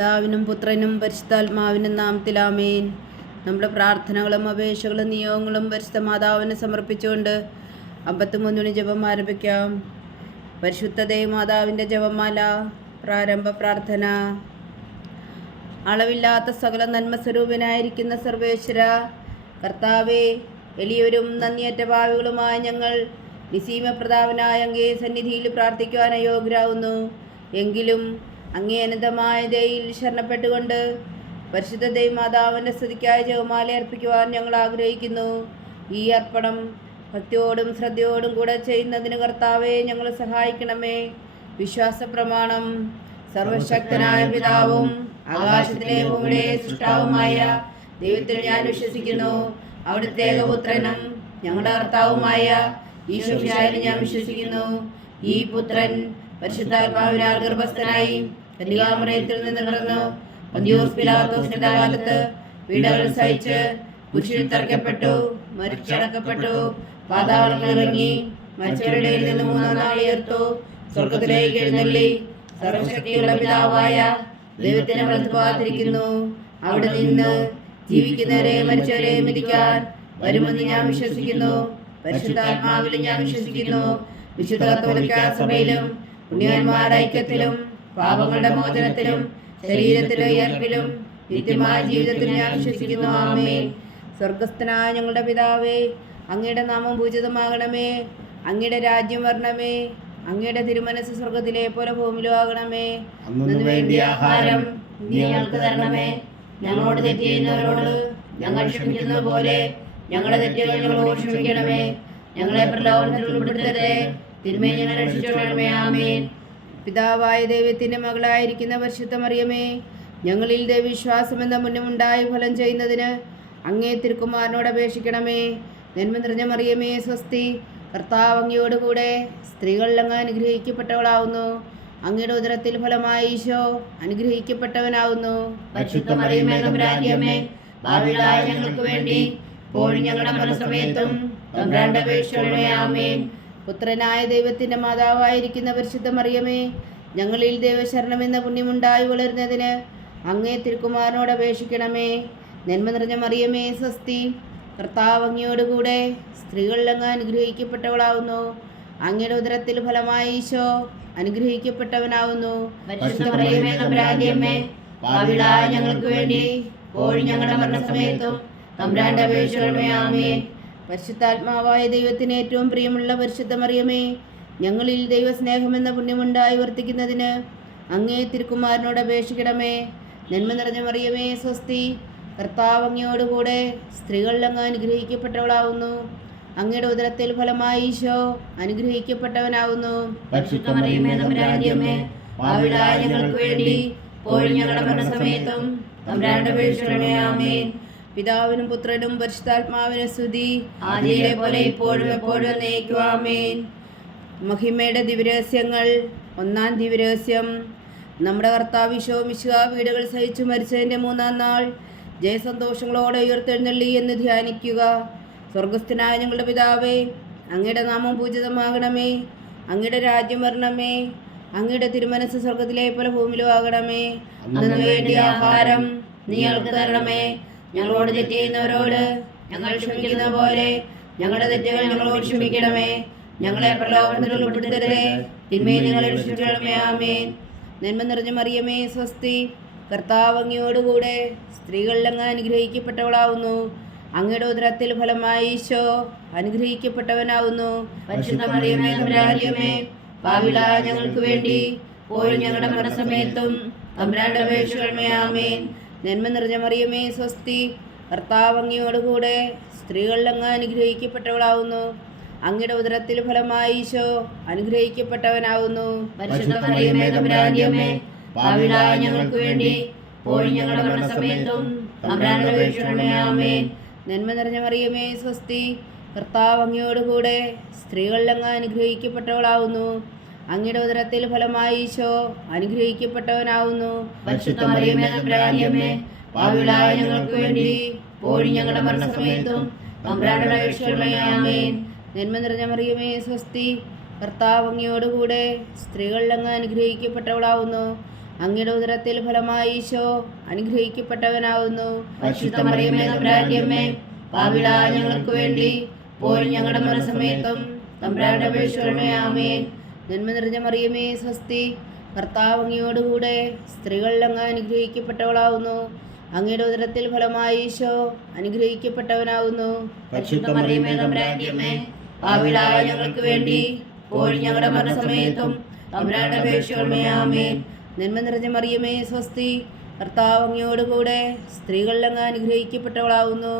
പിതാവിനും പുത്രനും പരിശുദ്ധാത്മാവിനും നാമത്തിൽ ആമേൻ. നമ്മുടെ പ്രാർത്ഥനകളും അപേക്ഷകളും നിയോഗങ്ങളും പരിശുദ്ധ മാതാവിന് സമർപ്പിച്ചുകൊണ്ട് 53 ജപം ആരംഭിക്കാം. പരിശുദ്ധ ദേവമാതാവിൻ്റെ ജപമാല. പ്രാരംഭ പ്രാർത്ഥന. അളവില്ലാത്ത സകല നന്മ സ്വരൂപനായിരിക്കുന്ന സർവേശ്വര കർത്താവേ, എളിയവരും നന്ദിയറ്റ ഭാവികളുമായ ഞങ്ങൾ നിസീമപ്രതാപനായ അങ്ങേ സന്നിധിയിൽ പ്രാർത്ഥിക്കുവാൻ അയോഗ്യരാകുന്നു. എങ്കിലും അങ്ങേ അനന്തമായ ദയയിൽ ശരണപ്പെട്ടുകൊണ്ട് പരിശുദ്ധ ദേവമാതാവിൻ്റെ സ്തുതിക്കായി ജപമാല അർപ്പിക്കുവാൻ ഞങ്ങൾ ആഗ്രഹിക്കുന്നു. ഈ അർപ്പണം ഭക്തിയോടും ശ്രദ്ധയോടും കൂടെ ചെയ്യുന്നതിന് കർത്താവെ ഞങ്ങൾ സഹായിക്കണമേ. വിശ്വാസ പ്രമാണം. സർവശക്തനായ പിതാവും ആകാശത്തിലെ ഭൂമിയുടെ സൃഷ്ടാവുമായ ദൈവത്തിൽ ഞാൻ വിശ്വസിക്കുന്നു. അവിടുത്തെ ഏകപുത്രനും ഞങ്ങളുടെ കർത്താവുമായ ഈശോമിശിഹായിൽ ഞാൻ വിശ്വസിക്കുന്നു. ഈ പുത്രൻ പരിശുദ്ധാത്മാവിനാൽ ഗർഭസ്ഥനായി കന്യകാമറിയത്തിൽ നിന്ന് പിറന്നു പൊന്തിയോസ് പിലാത്തോസിന്റെ കാലത്ത് പീഡകൾ സഹിച്ച് കുരിശിൽ തറയ്ക്കപ്പെട്ടു, മരിച്ചടക്കപ്പെട്ടു, പാതാളങ്ങളിൽ ഇറങ്ങി, മരിച്ചവരുടെ നിന്ന് 3-ാം നാൾ ഉയർത്തു, സ്വർഗത്തിലേക്ക് എഴുന്നള്ളി, സർവശക്തിയുള്ള പിതാവായ ദൈവത്തിന് വലത്തുഭാഗത്തിരിക്കുന്നു. അവിടെ നിന്ന് ജീവിക്കുന്നവരെയും മരിച്ചവരെയും വിധിക്കാൻ വരുമെന്ന് ഞാൻ വിശ്വസിക്കുന്നു. പരിശുദ്ധാത്മാവിലും ഞാൻ വിശ്വസിക്കുന്നു. വിശുദ്ധ കത്തോലിക്കാ സഭയിലും പുണ്യവാന്മാരുടെ ഐക്യത്തിലും പാപങ്ങളുടെ മോചനത്തിലും ശരീരത്തിലും ഉയർപ്പിലും നിത്യമായ ജീവിതത്തിലും ഞാൻ വിശ്വസിക്കുന്നു. ആമേൻ. സ്വർഗസ്ഥനായ ഞങ്ങളുടെ പിതാവേ, അങ്ങയുടെ നാമം പൂജിതമാകണമേ. അങ്ങയുടെ രാജ്യം വരണമേ. അങ്ങയുടെ തിരുമനസ് സ്വർഗത്തിലെ പോലെ ഭൂമിയിലും ആകണമേ. അന്നു വേണ്ടിയ ആഹാരം നീ ഞങ്ങൾക്ക് തരണമേ. ഞങ്ങളോട് തെറ്റ് ചെയ്യുന്നവരോട് ഞങ്ങൾ ക്ഷമിക്കുന്നത് പോലെ ഞങ്ങളുടെ തെറ്റുകൾ ഞങ്ങളോട് ക്ഷമിക്കണമേ. ഞങ്ങളെ പ്രലോഭനത്തിൽ ഉൾപ്പെടുത്തരുതേ, തിന്മയെ ഞങ്ങളെ രക്ഷിച്ചുകൊള്ളണമേ. ആമേൻ. പിതാവായ ദൈവത്തിൻ്റെ മകളായിരിക്കുന്ന പരിശുദ്ധ മറിയമേ, ഞങ്ങളിൽ ദൈവവിശ്വാസം എന്ന മുന്നമുണ്ടായി ഫലം ചെയ്യുന്നതിന് അങ്ങേ തിരുക്കുമാരനോട് അപേക്ഷിക്കണമേ. നന്മ നിറഞ്ഞ മറിയമേ, സ്വസ്തി. കർത്താവ് അങ്ങയോടുകൂടെ സ്ത്രീകളിൽ അങ്ങ് അനുഗ്രഹിക്കപ്പെട്ടവളാവുന്നു. അങ്ങയുടെ ഉദരത്തിൽ ഫലമായി ഈശോ അനുഗ്രഹിക്കപ്പെട്ടവനാവുന്നു. പരിശുദ്ധ മറിയമേ, തമ്പുരാന്റെ അമ്മേ, പാപികളായ ഞങ്ങൾക്ക് വേണ്ടി ഇപ്പോഴും ഞങ്ങളുടെ മരണസമയത്തും തമ്പുരാന്റെ അപേക്ഷിക്കണമേ. ആമേൻ. പുത്രനായ ദൈവത്തിൻ്റെ മാതാവായിരിക്കുന്ന പരിശുദ്ധ മറിയമേ, ഞങ്ങളിൽ ദൈവശരണമെന്ന പുണ്യമുണ്ടായി വളരുന്നതിന് അങ്ങേ തിരുക്കുമാരനോട് അപേക്ഷിക്കണമേ. നന്മ നിറഞ്ഞ മറിയമേ, സ്വസ്തി. കർത്താവ് അങ്ങയോടുകൂടെ സ്ത്രീകളിൽ അങ്ങ് അനുഗ്രഹിക്കപ്പെട്ടവളാവുന്നു. അങ്ങയുടെ ഉദരത്തിൽ ഫലമായി ഈശോ അനുഗ്രഹിക്കപ്പെട്ടവനാവുന്നു. പരിശുദ്ധ മറിയമേ, തമ്പുരാന്റെ അമ്മേ, പാപികളായ ഞങ്ങൾക്ക് വേണ്ടി ഇപ്പോഴും ഞങ്ങളുടെ മരണസമയത്തും തമ്പുരാന്റെ അപേക്ഷിക്കണമേ. ആമേൻ. പരിശുദ്ധാത്മാവായ ദൈവത്തിന് ഏറ്റവും പ്രിയമുള്ള പരിശുദ്ധ മറിയമേ, ഞങ്ങളിൽ ദൈവസ്നേഹമെന്ന പുണ്യമുണ്ടായി വർത്തിക്കുന്നതിന് അങ്ങേ തിരുക്കുമാരനോട് അപേക്ഷിക്കണമേ. നന്മ നിറഞ്ഞ മറിയമേ, സ്വസ്തി. കർത്താവ് അങ്ങയോടുകൂടെ സ്ത്രീകളിൽ അങ്ങ് അനുഗ്രഹിക്കപ്പെട്ടവളാവുന്നു. അങ്ങയുടെ ഉദരത്തിൽ ഫലമായി ഈശോ അനുഗ്രഹിക്കപ്പെട്ടവനാവുന്നു. പരിശുദ്ധ മറിയമേ, തമ്പുരാന്റെ അമ്മേ, പാപികളായ ഞങ്ങൾക്ക് വേണ്ടി ഇപ്പോഴും ഞങ്ങളുടെ മരണസമയത്തും തമ്പുരാന്റെ അപേക്ഷിക്കണമേ. ആമേൻ. പിതാവിനും പുത്രനും പരിശുദ്ധാത്മാവിനും സ്തുതി, ആദിയിലെ പോലെ ഇപ്പോഴും എപ്പോഴും എന്നേക്കും. ആമേൻ. മഹിമയുടെ ദിവ്യരഹസ്യങ്ങൾ. 1-ാം ദിവ്യരഹസ്യം. നമ്മുടെ കർത്താവ് ഈശോ മിശിഹാ പീഡകൾ സഹിച്ചു മരിച്ചതിൻ്റെ 3-ാം നാൾ ജയസന്തോഷങ്ങളോടെ ഉയർത്തെഴുന്നള്ളി എന്ന് ധ്യാനിക്കുക. സ്വർഗസ്ഥനായ ഞങ്ങളുടെ പിതാവേ, അങ്ങയുടെ നാമം പൂജിതമാകണമേ. അങ്ങയുടെ രാജ്യം വരണമേ. അങ്ങയുടെ തിരുമനസ് സ്വർഗത്തിലെ പോലെ ഭൂമിയിലും ആകണമേ. അന്നു വേണ്ടിയ ആഹാരം നീ ഞങ്ങൾക്ക് തരണമേ. ഞങ്ങളോട് തെറ്റ് ചെയ്യുന്നവരോട് ഞങ്ങൾ ക്ഷമിക്കുന്ന പോലെ ഞങ്ങളുടെ തെറ്റുകൾ ഞങ്ങളോട് ക്ഷമിക്കണമേ. ഞങ്ങളെ പ്രലോഭനത്തിൽ ഉൾപ്പെടുത്തരുതേ, തിന്മയെ ഞങ്ങളെ രക്ഷിക്കണമേ. ആമേൻ. നന്മ നിറഞ്ഞ മറിയമേ, സ്വസ്തി. കർത്താവ് അങ്ങയോടുകൂടെ സ്ത്രീകളിൽ അങ്ങ് അനുഗ്രഹിക്കപ്പെട്ടവളാവുന്നു. അങ്ങയുടെ ഉദരത്തിൽ ഫലമായി ഈശോ അനുഗ്രഹിക്കപ്പെട്ടവനാവുന്നു. പരിശുദ്ധ മറിയമേ, തമ്പുരാന്റെ അമ്മേ, പാപികളായ ഞങ്ങൾക്ക് വേണ്ടി ഇപ്പോഴും ഞങ്ങളുടെ മരണസമയത്തും തമ്പുരാന്റെ അപേക്ഷിക്കണമേ. ആമേൻ. നന്മ നിറഞ്ഞ മറിയമേ, സ്വസ്തി. കർത്താവ് അങ്ങയോടുകൂടെ സ്ത്രീകളിൽ അങ്ങ് അനുഗ്രഹിക്കപ്പെട്ടവളാവുന്നു. അങ്ങയുടെ ഉദരത്തിൽ ഫലമായി ഈശോ അനുഗ്രഹിക്കപ്പെട്ടവനാവുന്നു. പരിശുദ്ധ മറിയമേ, തമ്പുരാന്റെ അമ്മേ, പാപികളായ ഞങ്ങൾക്ക് വേണ്ടി ഇപ്പോഴും ഞങ്ങളുടെ മരണസമയത്തും തമ്പുരാന്റെ അപേക്ഷിക്കണമേ. ആമേൻ. നന്മ നിറഞ്ഞ മറിയമേ, സ്വസ്തി. കർത്താവ് അങ്ങയോടുകൂടെ സ്ത്രീകളിൽ അങ്ങ് അനുഗ്രഹിക്കപ്പെട്ടവളാവുന്നു. അങ്ങയുടെ ഉദരത്തിൽ ഫലമായി ഈശോ അനുഗ്രഹിക്കപ്പെട്ടവനാവുന്നു. പരിശുദ്ധ മറിയമേ, തമ്പുരാന്റെ അമ്മേ, പാപികളായ ഞങ്ങൾക്ക് വേണ്ടി ഇപ്പോഴും ഞങ്ങളുടെ മരണസമയത്തും തമ്പുരാന്റെ അപേക്ഷിക്കണമേ. ആമേൻ. നന്മ നിറഞ്ഞ മറിയമേ, സ്വസ്തി. കർത്താവ് അങ്ങയോടുകൂടെ സ്ത്രീകളിൽ അങ്ങ് അനുഗ്രഹിക്കപ്പെട്ടവളാവുന്നു. അങ്ങയുടെ ഉദരത്തിൽ ഫലമായി ഈശോ അനുഗ്രഹിക്കപ്പെട്ടവനാവുന്നു. പരിശുദ്ധ മറിയമേ തമ്പുരാന്റെ അമ്മേ, പാപികളായ ഞങ്ങൾക്ക് വേണ്ടി ഇപ്പോഴും ഞങ്ങളുടെ മരണസമയത്തും തമ്പുരാന്റെ അപേക്ഷിക്കണമേ. ആമേൻ. നന്മ നിറഞ്ഞ മറിയമേ സ്വസ്തി, കർത്താവ് അങ്ങയോടുകൂടെ സ്ത്രീകളിൽ അങ്ങ് അനുഗ്രഹിക്കപ്പെട്ടവളാവുന്നു. അങ്ങയുടെ ഉദരത്തിൽ ഫലമായി ഈശോ അനുഗ്രഹിക്കപ്പെട്ടവനാവുന്നു. പരിശുദ്ധ മറിയമേ തമ്പുരാന്റെ അമ്മേ, പാപികളായ ഞങ്ങൾക്ക് വേണ്ടി ഇപ്പോഴും ഞങ്ങളുടെ മരണസമയത്തും തമ്പുരാന്റെ അപേക്ഷിക്കണമേ. ആമേൻ. നന്മ നിറഞ്ഞ മറിയമേ സ്വസ്തി, കർത്താവ് അങ്ങയോടുകൂടെ സ്ത്രീകളിൽ അങ്ങ് അനുഗ്രഹിക്കപ്പെട്ടവളാവുന്നു.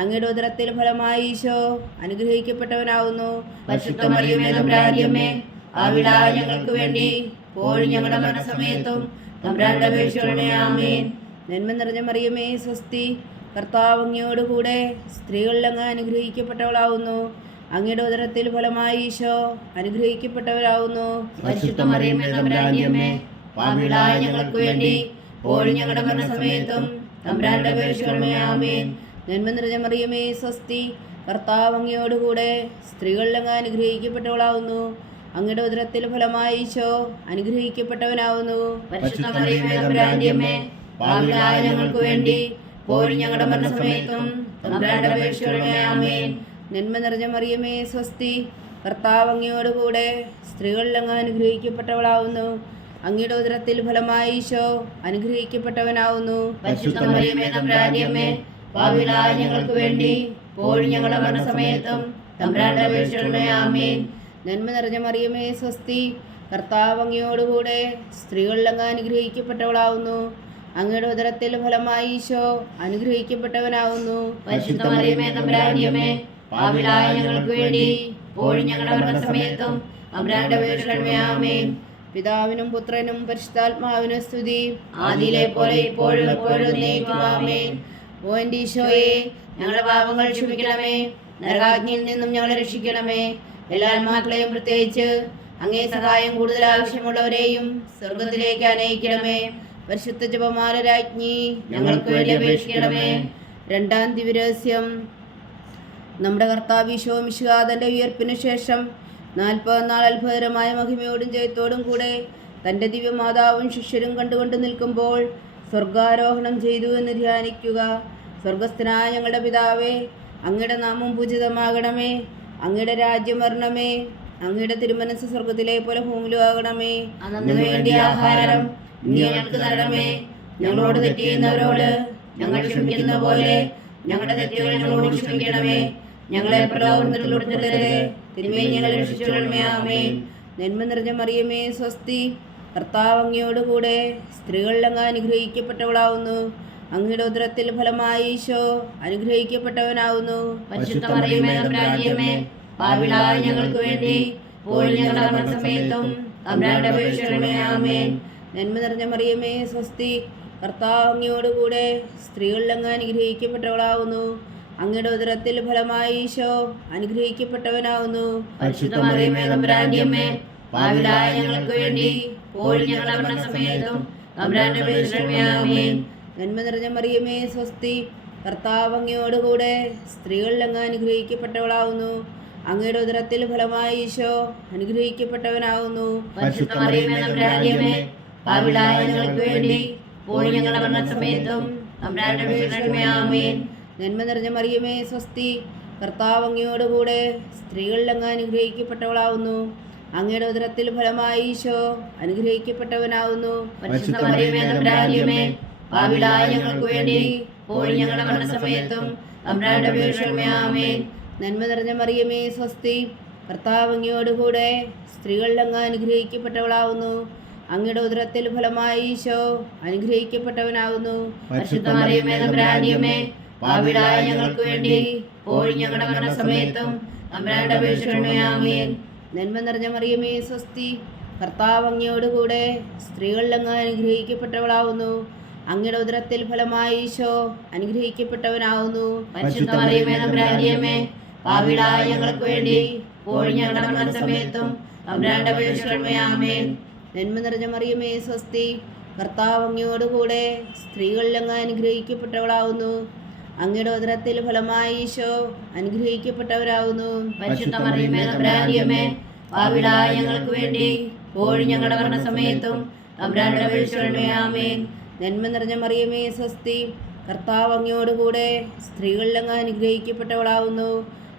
അങ്ങയുടെ ഉദരത്തിൽ ഫലമായി ഈശോ അനുഗ്രഹിക്കപ്പെട്ടവനാവുന്നു. പരിശുദ്ധ മറിയമേ തമ്പുരാന്റെ അമ്മേ, പാപികളായ ഞങ്ങൾക്ക് വേണ്ടി ഇപ്പോഴും ഞങ്ങളുടെ മരണസമയത്തും തമ്പുരാന്റെ അപേക്ഷിക്കണമേ. ആമേൻ. നന്മ നിറഞ്ഞ മറിയമേ സ്വസ്തി, കർത്താവ് അങ്ങയോടുകൂടെ സ്ത്രീകളിൽ അങ്ങ് അനുഗ്രഹിക്കപ്പെട്ടവളാവുന്നു. അങ്ങയുടെ ഉദരത്തിൽ ഫലമായി ഈശോ അനുഗ്രഹിക്കപ്പെട്ടവരാവുന്നു. പരിശുദ്ധ മറിയമേ തമ്പുരാന്റെ അമ്മേ, പാപികളായ ഞങ്ങൾക്ക് വേണ്ടി ഇപ്പോഴും ഞങ്ങളുടെ മരണസമയത്തും തമ്പുരാന്റെ അപേക്ഷിക്കണമേ. ആമേൻ. നന്മ നിറഞ്ഞ മറിയമേ സ്വസ്തി, കർത്താവ് അങ്ങയോടുകൂടെ സ്ത്രീകളിൽ അങ്ങ് അനുഗ്രഹിക്കപ്പെട്ടവളാവുന്നു. അങ്ങയുടെ ഉദരത്തിൽ ഫലമായി ഈശോ അനുഗ്രഹിക്കപ്പെട്ടവനാവുന്നു. പരിശുദ്ധ മറിയമേ തമ്പുരാന്റെ അമ്മേ, പാപികളായ ഞങ്ങൾക്ക് വേണ്ടി ഇപ്പോഴും ഞങ്ങളുടെ മരണസമയത്തും തമ്പുരാന്റെ അപേക്ഷിക്കണമേ. ആമേൻ. നന്മ നിറഞ്ഞ മറിയമേ സ്വസ്തി, കർത്താവ് അങ്ങയോടുകൂടെ സ്ത്രീകളിൽ അങ്ങ് അനുഗ്രഹിക്കപ്പെട്ടവളാവുന്നു. അങ്ങയുടെ ഉദരത്തിൽ ഫലമായി ഈശോ അനുഗ്രഹിക്കപ്പെട്ടവനാവുന്നു. പരിശുദ്ധ മറിയമേ തമ്പുരാന്റെ അമ്മേ, പാപികളായ ഞങ്ങൾക്ക് വേണ്ടി ഇപ്പോഴും ഞങ്ങളുടെ മരണസമയത്തും തമ്പുരാന്റെ അപേക്ഷിക്കണമേ. ആമേൻ. നന്മ നിറഞ്ഞ മറിയമേ സ്വസ്തി, കർത്താവ് അങ്ങയോടുകൂടെ സ്ത്രീകളിൽ അങ്ങ് അനുഗ്രഹിക്കപ്പെട്ടവളാവുന്നു. അങ്ങയുടെ ഉദരത്തിൽ ഫലമായി ഈശോ അനുഗ്രഹിക്കപ്പെട്ടവനാവുന്നു. പരിശുദ്ധ മറിയമേ തമ്പുരാന്റെ അമ്മേ, പാപികളായ ഞങ്ങൾക്ക് വേണ്ടി ഇപ്പോഴും ഞങ്ങളുടെ മരണസമയത്തും തമ്പുരാന്റെ അപേക്ഷിക്കണമേ. ആമേൻ. പിതാവിനും പുത്രനും പരിശുദ്ധാത്മാവിനും സ്തുതി, ആദിയിലെ പോലെ ഇപ്പോഴും എപ്പോഴും എന്നേക്കും. ആമേൻ. ഓ എൻ്റെ ഈശോയെ, ഞങ്ങളുടെ പാപങ്ങൾ ക്ഷമിക്കണമേ, നരകാഗ്നിയിൽ നിന്നും ഞങ്ങളെ രക്ഷിക്കണമേ. എല്ലാ ആത്മാക്കളെയും, പ്രത്യേകിച്ച് അങ്ങേ സഹായം കൂടുതൽ ആവശ്യമുള്ളവരെയും സ്വർഗത്തിലേക്ക് അനയിക്കണമേ. പരിശുദ്ധ ജപമാല രാജ്ഞി, ഞങ്ങൾക്ക് വേണ്ടി അപേക്ഷിക്കണമേ. രണ്ടാം ദിവ്യരഹസ്യം. നമ്മുടെ കർത്താവ് ഈശോ മിശിഹാ തൻ്റെ ഉയർപ്പിനു ശേഷം 40 നാൾ അത്ഭുതകരമായ മഹിമയോടും ജയത്തോടും കൂടെ തൻ്റെ ദിവ്യമാതാവും ശിഷ്യരും കണ്ടുകൊണ്ട് നിൽക്കുമ്പോൾ സ്വർഗാരോഹണം ചെയ്തു എന്ന് ധ്യാനിക്കുക. സ്വർഗസ്ഥനായ ഞങ്ങളുടെ പിതാവേ, അങ്ങയുടെ നാമം പൂജിതമാകണമേ. അങ്ങയുടെ രാജ്യം വരണമേ. അങ്ങയുടെ തിരുമനസ് സ്വർഗത്തിലെ പോലെ ഭൂമിയിലും ആകണമേ. അന്നു വേണ്ടിയ ആഹാരം നീ ഞങ്ങൾക്ക് തരണമേ. ഞങ്ങളോട് തെറ്റ് ചെയ്യുന്നവരോട് ഞങ്ങൾ ക്ഷമിക്കുന്ന പോലെ ഞങ്ങളുടെ തെറ്റുകൾ ഞങ്ങളോട് ക്ഷമിക്കണമേ. ഞങ്ങളെ പ്രലോഭനത്തിൽ ഉൾപ്പെടുത്തരുതേ, തിന്മയിൽ ഞങ്ങളെ രക്ഷിച്ചുകൊള്ളണമേ. ആമേൻ. നന്മ നിറഞ്ഞ മറിയമേ സ്വസ്തി, കർത്താവ് അങ്ങയോടുകൂടെ സ്ത്രീകളിൽ അങ്ങ് അനുഗ്രഹിക്കപ്പെട്ടവളാവുന്നു. അങ്ങയുടെ ഉദരത്തിൽ ഫലമായി ഈശോ അനുഗ്രഹിക്കപ്പെട്ടവനാവുന്നു. പരിശുദ്ധ മറിയമേ തമ്പുരാന്റെ അമ്മേ, പാപികളായ ഞങ്ങൾക്ക് വേണ്ടി ഇപ്പോഴും ഞങ്ങളുടെ മരണസമയത്തും തമ്പുരാന്റെ അപേക്ഷിക്കണമേ. ആമേൻ. നന്മ നിറഞ്ഞ മറിയമേ സ്വസ്തി, കർത്താവ് അങ്ങയോടുകൂടെ സ്ത്രീകളിൽ അങ്ങ് അനുഗ്രഹിക്കപ്പെട്ടവളാവുന്നു. അങ്ങയുടെ ഉദരത്തിൽ ഫലമായി ഈശോ അനുഗ്രഹിക്കപ്പെട്ടവനാവുന്നു. പരിശുദ്ധ മറിയമേ തമ്പുരാന്റെ അമ്മേ, പാപികളായ ഞങ്ങൾക്ക് വേണ്ടി ഇപ്പോഴും ഞങ്ങളുടെ മരണസമയത്തും തമ്പുരാന്റെ അപേക്ഷിക്കണമേ. ആമേൻ. നന്മ നിറഞ്ഞ മറിയമേ സ്വസ്തി, കർത്താവ് അങ്ങയോടുകൂടെ സ്ത്രീകളിൽ അങ്ങ് അനുഗ്രഹിക്കപ്പെട്ടവളാവുന്നു. അങ്ങയുടെ ഉദരത്തിൽ ഫലമായി ഈശോ അനുഗ്രഹിക്കപ്പെട്ടവനാവുന്നു. പരിശുദ്ധ മറിയമേ തമ്പുരാന്റെ അമ്മേ, പാപികളായ ഞങ്ങൾക്ക് വേണ്ടി ഇപ്പോഴും ഞങ്ങളുടെ മരണസമയത്തും തമ്പുരാന്റെ അപേക്ഷിക്കണമേ. ആമേൻ. നന്മ നിറഞ്ഞ മറിയമേ സ്വസ്തി, കർത്താവ് അങ്ങയോടുകൂടെ സ്ത്രീകളിൽ അങ്ങ് അനുഗ്രഹിക്കപ്പെട്ടവളാവുന്നു. അങ്ങയുടെ ഉദരത്തിൽ ഫലമായി ഈശോ അനുഗ്രഹിക്കപ്പെട്ടവനാവുന്നു. പരിശുദ്ധ മറിയമേ തമ്പുരാന്റെ അമ്മേ, പാപികളായ ഞങ്ങൾക്ക് വേണ്ടി ഇപ്പോഴും ഞങ്ങളുടെ മരണസമയത്തും തമ്പുരാന്റെ അപേക്ഷിക്കണമേ. ആമേൻ. നന്മ നിറഞ്ഞ മറിയമേ സ്വസ്തി, കർത്താവ് അങ്ങയോടുകൂടെ സ്ത്രീകളിൽ അങ്ങ് അനുഗ്രഹിക്കപ്പെട്ടവളാവുന്നു. അങ്ങയുടെ ഉദരത്തിൽ ഫലമായി ഈശോ അനുഗ്രഹിക്കപ്പെട്ടവനാവുന്നു. പരിശുദ്ധ മറിയമേ തമ്പുരാന്റെ അമ്മേ, പാപികളായ ഞങ്ങൾക്ക് വേണ്ടി ഇപ്പോഴും ഞങ്ങളുടെ മരണസമയത്തും തമ്പുരാന്റെ അപേക്ഷിക്കണമേ. ആമേൻ. നന്മ നിറഞ്ഞ മറിയമേ സ്വസ്തി, കർത്താവ് അങ്ങയോടുകൂടെ സ്ത്രീകളിൽ അങ്ങ് അനുഗ്രഹിക്കപ്പെട്ടവളാവുന്നു. അങ്ങയുടെ ഉദരത്തിൽ ഫലമായി ഈശോ അനുഗ്രഹിക്കപ്പെട്ടവനാവുന്നു. പരിശുദ്ധ മറിയമേ തമ്പുരാന്റെ അമ്മേ, പാപികളായ ഞങ്ങൾക്ക് വേണ്ടി ഇപ്പോഴും ഞങ്ങളുടെ മരണസമയത്തും തമ്പുരാന്റെ അപേക്ഷിക്കണമേ. ആമേൻ. നന്മ നിറഞ്ഞ മറിയമേ സ്വസ്തി, കർത്താവ് അങ്ങയോടുകൂടെ സ്ത്രീകളിൽ അങ്ങ് അനുഗ്രഹിക്കപ്പെട്ടവളാവുന്നു. അങ്ങയുടെ ഉദരത്തിൽ ഫലമായി ഈശോ അനുഗ്രഹിക്കപ്പെട്ടവരാവുന്നു. പരിശുദ്ധ മറിയമേ തമ്പുരാന്റെ അമ്മേ, പാപികളായ ഞങ്ങൾക്ക് വേണ്ടി ഇപ്പോഴും ഞങ്ങളുടെ മരണസമയത്തും തമ്പുരാന്റെ അപേക്ഷകളുടെ ആമേൻ. നന്മ നിറഞ്ഞ മറിയമേ സ്വസ്തി, കർത്താവ് അങ്ങയോടുകൂടെ സ്ത്രീകളിൽ അങ്ങ് അനുഗ്രഹിക്കപ്പെട്ടവളാവുന്നു.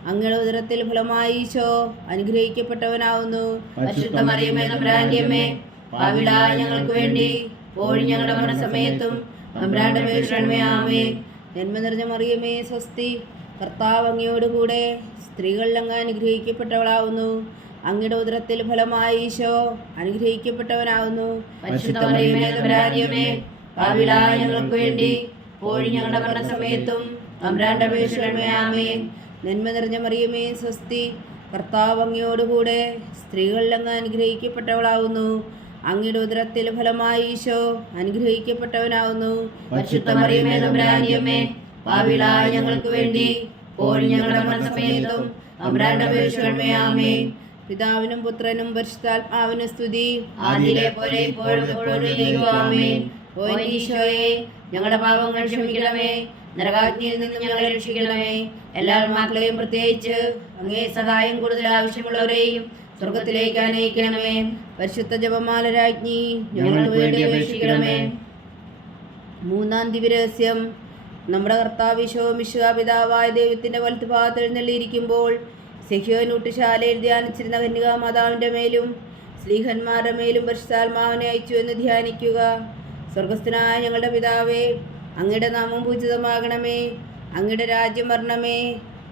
അങ്ങയുടെ ഉദരത്തിൽ ഫലമായി ഈശോ അനുഗ്രഹിക്കപ്പെട്ടവനാവുന്നു. പരിശുദ്ധ മറിയമേ തമ്പുരാന്റെ അമ്മേ, പാപികളായ ഞങ്ങൾക്ക് വേണ്ടി ഇപ്പോഴും ഞങ്ങളുടെ മരണസമയത്തും തമ്പുരാന്റെ അപേക്ഷകളുടെ ആമേൻ. നന്മ നിറഞ്ഞ മറിയമേ സ്വസ്തി, കർത്താവ് അങ്ങയോടുകൂടെ സ്ത്രീകളിൽ അങ്ങ് അനുഗ്രഹിക്കപ്പെട്ടവളാവുന്നു. അങ്ങയുടെ ഉദരത്തിൽ ഫലമായി ഈശോ അനുഗ്രഹിക്കപ്പെട്ടവനാവുന്നു. പരിശുദ്ധ മറിയമേ തമ്പുരാന്റെ അമ്മേ, പാപികളായ ഞങ്ങൾക്ക് വേണ്ടി ഇപ്പോഴും ഞങ്ങളുടെ മരണസമയത്തും തമ്പുരാന്റെ അപേക്ഷകളുടെ ആമേൻ. നന്മ നിറഞ്ഞ മറിയമേ സ്വസ്തി, കർത്താവ് അങ്ങയോടുകൂടെ സ്ത്രീകളിൽ അങ്ങ് അനുഗ്രഹിക്കപ്പെട്ടവളാവുന്നു. അങ്ങയുടെ ഉദരത്തിൽ ഫലമായി ഈശോ അനുഗ്രഹിക്കപ്പെട്ടവനാവുന്നു. പരിശുദ്ധ മറിയമേ തമ്പുരാന്റെ അമ്മേ, പാപികളായ ഞങ്ങൾക്ക് വേണ്ടി ഇപ്പോഴും ഞങ്ങളുടെ മരണസമയത്തും തമ്പുരാന്റെ അപേക്ഷകളുടെ ആമേൻ. പിതാവിനും പുത്രനും പരിശുദ്ധാത്മാവിനും സ്തുതി. ആദിയിലെ പോലെ ഇപ്പോഴും എപ്പോഴും ആമേൻ. ഓ ഈശോയെ, ഞങ്ങളുടെ പാപങ്ങൾ ക്ഷമിക്കണമേ, നരകാഗ്നിയിൽ നിന്ന് ഞങ്ങളെ രക്ഷിക്കണമേ. എല്ലാ ആത്മാക്കളെയും പ്രത്യേകിച്ച് അങ്ങേ സഹായം കൂടുതൽ ആവശ്യമുള്ളവരെയും സ്വർഗത്തിലേക്ക് അനയിക്കണമേ. പരിശുദ്ധ ജപമാല രാജ്ഞി ഞങ്ങൾക്ക് വേണ്ടി അപേക്ഷിക്കണമേ. മൂന്നാം ദിവ്യരഹസ്യം. നമ്മുടെ കർത്താവ് ഈശോ മിശിഹാ പിതാവായ ദൈവത്തിന്റെ വലത്തുഭാഗത്ത് എഴുന്നള്ളിയിരിക്കുമ്പോൾ സെഹ്യോനൂട്ടുശാലയിൽ ധ്യാനിച്ചിരുന്ന കന്യകാമാതാവിന്റെ മേലും സ്ലീഹന്മാരുടെ മേലും പരിശുദ്ധാത്മാവിനെ അയച്ചു എന്ന് ധ്യാനിക്കുക. സ്വർഗസ്ഥനായ ഞങ്ങളുടെ പിതാവേ, അങ്ങയുടെ നാമം പൂജിതമാകണമേ. അങ്ങയുടെ രാജ്യം വരണമേ.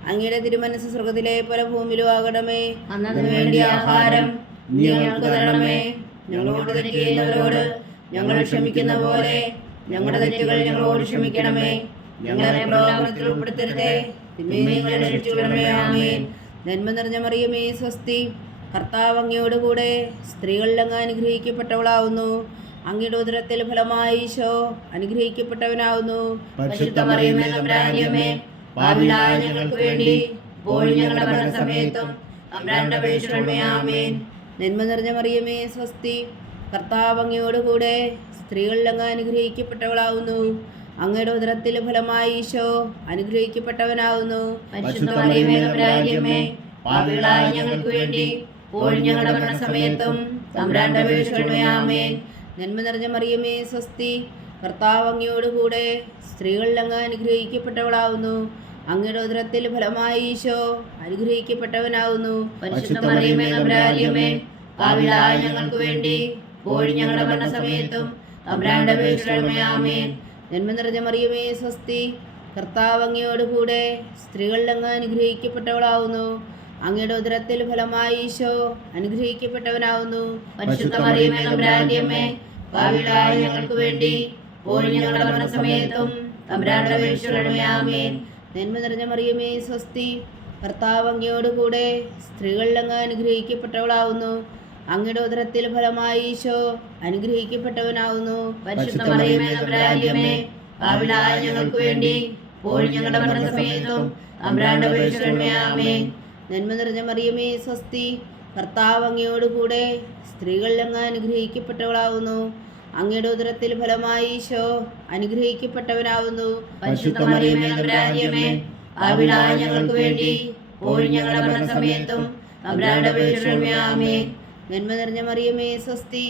അങ്ങയുടെ തിരുമനസ് സ്വർഗത്തിലെ പോലെ ഭൂമിയിലും ആകണമേ. അന്നു വേണ്ടിയ ആഹാരം നീ ഞങ്ങൾക്ക് തരണമേ. ഞങ്ങളോട് തെറ്റ് ചെയ്യുന്നവരോട് ഞങ്ങൾ ക്ഷമിക്കുന്ന പോലെ ഞങ്ങളുടെ തെറ്റുകൾ ഞങ്ങളോട് ക്ഷമിക്കണമേ. ഞങ്ങളെ പ്രലോഭനത്തിൽ ഉൾപ്പെടുത്തരുതേ, തിന്മയിൽ നിന്ന് ഞങ്ങളെ രക്ഷിക്കണമേ. ആമേൻ. നന്മ നിറഞ്ഞ മറിയമേ സ്വസ്തി, കർത്താവ് അങ്ങയോടുകൂടെ സ്ത്രീകളിൽ അങ്ങ് അനുഗ്രഹിക്കപ്പെട്ടവളാവുന്നു. അങ്ങയുടെ ഉദരത്തിൽ ഫലമായി ഈശോ അനുഗ്രഹിക്കപ്പെട്ടവനാവുന്നു. പരിശുദ്ധ മറിയമേ തമ്പുരാന്റെ അമ്മേ, പാപികളായ ഞങ്ങൾക്ക് വേണ്ടി ഇപ്പോഴും ഞങ്ങളുടെ മരണസമയത്തും തമ്പുരാന്റെ അപേക്ഷകളുടെ ആമേൻ. നന്മ നിറഞ്ഞ മറിയമേ സ്വസ്തി, കർത്താവ് അങ്ങയോടുകൂടെ സ്ത്രീകളിൽ അങ്ങ് അനുഗ്രഹിക്കപ്പെട്ടവളാവുന്നു. അങ്ങയുടെ ഉദരത്തിൽ ഫലമായി ഈശോ അനുഗ്രഹിക്കപ്പെട്ടവനാവുന്നു. പരിശുദ്ധ മറിയമേ തമ്പുരാന്റെ അമ്മേ, പാപികളായ ഞങ്ങൾക്ക് വേണ്ടി ഇപ്പോഴും ഞങ്ങളുടെ മരണസമയത്തും തമ്പുരാന്റെ അപേക്ഷകളുടെ ആമേൻ. നന്മ നിറഞ്ഞ മറിയമേ സ്വസ്തി, കർത്താവ് അങ്ങയോടുകൂടെ സ്ത്രീകളിൽ അങ്ങ് അനുഗ്രഹിക്കപ്പെട്ടവളാവുന്നു. അങ്ങയുടെ ഉദരത്തിൽ ഫലമായി ഈശോ അനുഗ്രഹിക്കപ്പെട്ടവനാവുന്നു. പരിശുദ്ധ മറിയമേ തമ്പുരാന്റെ അമ്മേ, പാപികളായ ഞങ്ങൾക്ക് വേണ്ടി ഇപ്പോഴും ഞങ്ങളുടെ മരണസമയത്തും തമ്പുരാന്റെ അപേക്ഷകളുടെ ആമേൻ. നന്മ നിറഞ്ഞ മറിയമേ സ്വസ്തി, കർത്താവ് അങ്ങയോടുകൂടെ സ്ത്രീകളിൽ അങ്ങ് അനുഗ്രഹിക്കപ്പെട്ടവളാവുന്നു. അങ്ങയുടെ ഉദരത്തിൽ ഫലമായി ഈശോ അനുഗ്രഹിക്കപ്പെട്ടവനാവുന്നു. പരിശുദ്ധ മറിയമേ തമ്പുരാന്റെ അമ്മേ, പാപികളായ ഞങ്ങൾക്ക് വേണ്ടി ഇപ്പോഴും ഞങ്ങളുടെ മരണസമയത്തും തമ്പുരാന്റെ അപേക്ഷകളുടെ ആമേൻ. നന്മ നിറഞ്ഞ മറിയമേ സ്വസ്തി, കർത്താവ് അങ്ങയോടുകൂടെ സ്ത്രീകളിൽ അങ്ങ് അനുഗ്രഹിക്കപ്പെട്ടവളാവുന്നു. അങ്ങയുടെ ഉദരത്തിൽ ഫലമായി ഈശോ അനുഗ്രഹിക്കപ്പെട്ടവനാവുന്നു. പരിശുദ്ധ മറിയമേ തമ്പുരാന്റെ അമ്മേ, പാപികളായ ഞങ്ങൾക്ക് വേണ്ടി ഇപ്പോഴും ഞങ്ങളുടെ മരണസമയത്തും തമ്പുരാന്റെ അപേക്ഷകളുടെ ആമേൻ. നന്മ നിറഞ്ഞ മറിയമേ സ്വസ്തി, കർത്താവ് അങ്ങയോടുകൂടെ സ്ത്രീകളിൽ അങ്ങ് അനുഗ്രഹിക്കപ്പെട്ടവളാവുന്നു. അങ്ങയുടെ ഉദരത്തിൽ ഫലമായി ഈശോ അനുഗ്രഹിക്കപ്പെട്ടവനാവുന്നു. പരിശുദ്ധ മറിയമേ തമ്പുരാന്റെ അമ്മേ, പാപികളായ ഞങ്ങൾക്ക് വേണ്ടി ഇപ്പോഴും ഞങ്ങളുടെ മരണസമയത്തും തമ്പുരാന്റെ അപേക്ഷകളുടെ ആമേൻ. നന്മ നിറഞ്ഞ മറിയമേ സ്വസ്തി,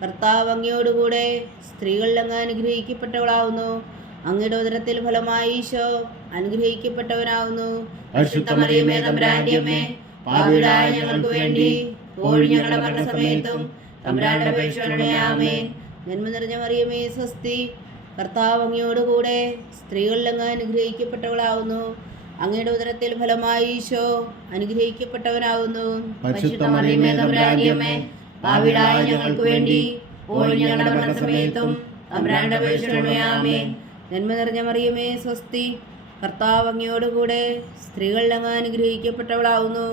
കർത്താവ് അങ്ങയോടുകൂടെ സ്ത്രീകളിൽ അങ്ങ് അനുഗ്രഹിക്കപ്പെട്ടവളാവുന്നു. അങ്ങയുടെ ഉദരത്തിൽ ഫലമായി ഈശോ അനുഗ്രഹിക്കപ്പെട്ടവനാവുന്നു. പരിശുദ്ധ മറിയമേ തമ്പുരാന്റെ അമ്മേ, പാപികളായ ഞങ്ങൾക്ക് വേണ്ടി ഇപ്പോഴും ഞങ്ങളുടെ മരണസമയത്തും തമ്പുരാന്റെ അപേക്ഷകളുടെ ആമേൻ. നന്മ നിറഞ്ഞ മറിയമേ സ്വസ്തി, കർത്താവ് അങ്ങയോടുകൂടെ സ്ത്രീകളിൽ അങ്ങ് അനുഗ്രഹിക്കപ്പെട്ടവളാവുന്നു. അങ്ങയുടെ ഉദരത്തിൽ ഫലമായി ഈശോ അനുഗ്രഹിക്കപ്പെട്ടവനാവുന്നു. പരിശുദ്ധ മറിയമേ തമ്പുരാന്റെ അമ്മേ, പാപികളായ ഞങ്ങൾക്ക് വേണ്ടി ഇപ്പോഴും ഞങ്ങളുടെ മരണസമയത്തും തമ്പുരാന്റെ അപേക്ഷകളുടെ ആമേൻ. നന്മ നിറഞ്ഞ മറിയമേ സ്വസ്തി, കർത്താവ് അങ്ങയോടുകൂടെ സ്ത്രീകളിൽ അങ്ങ് അനുഗ്രഹിക്കപ്പെട്ടവളാവുന്നു.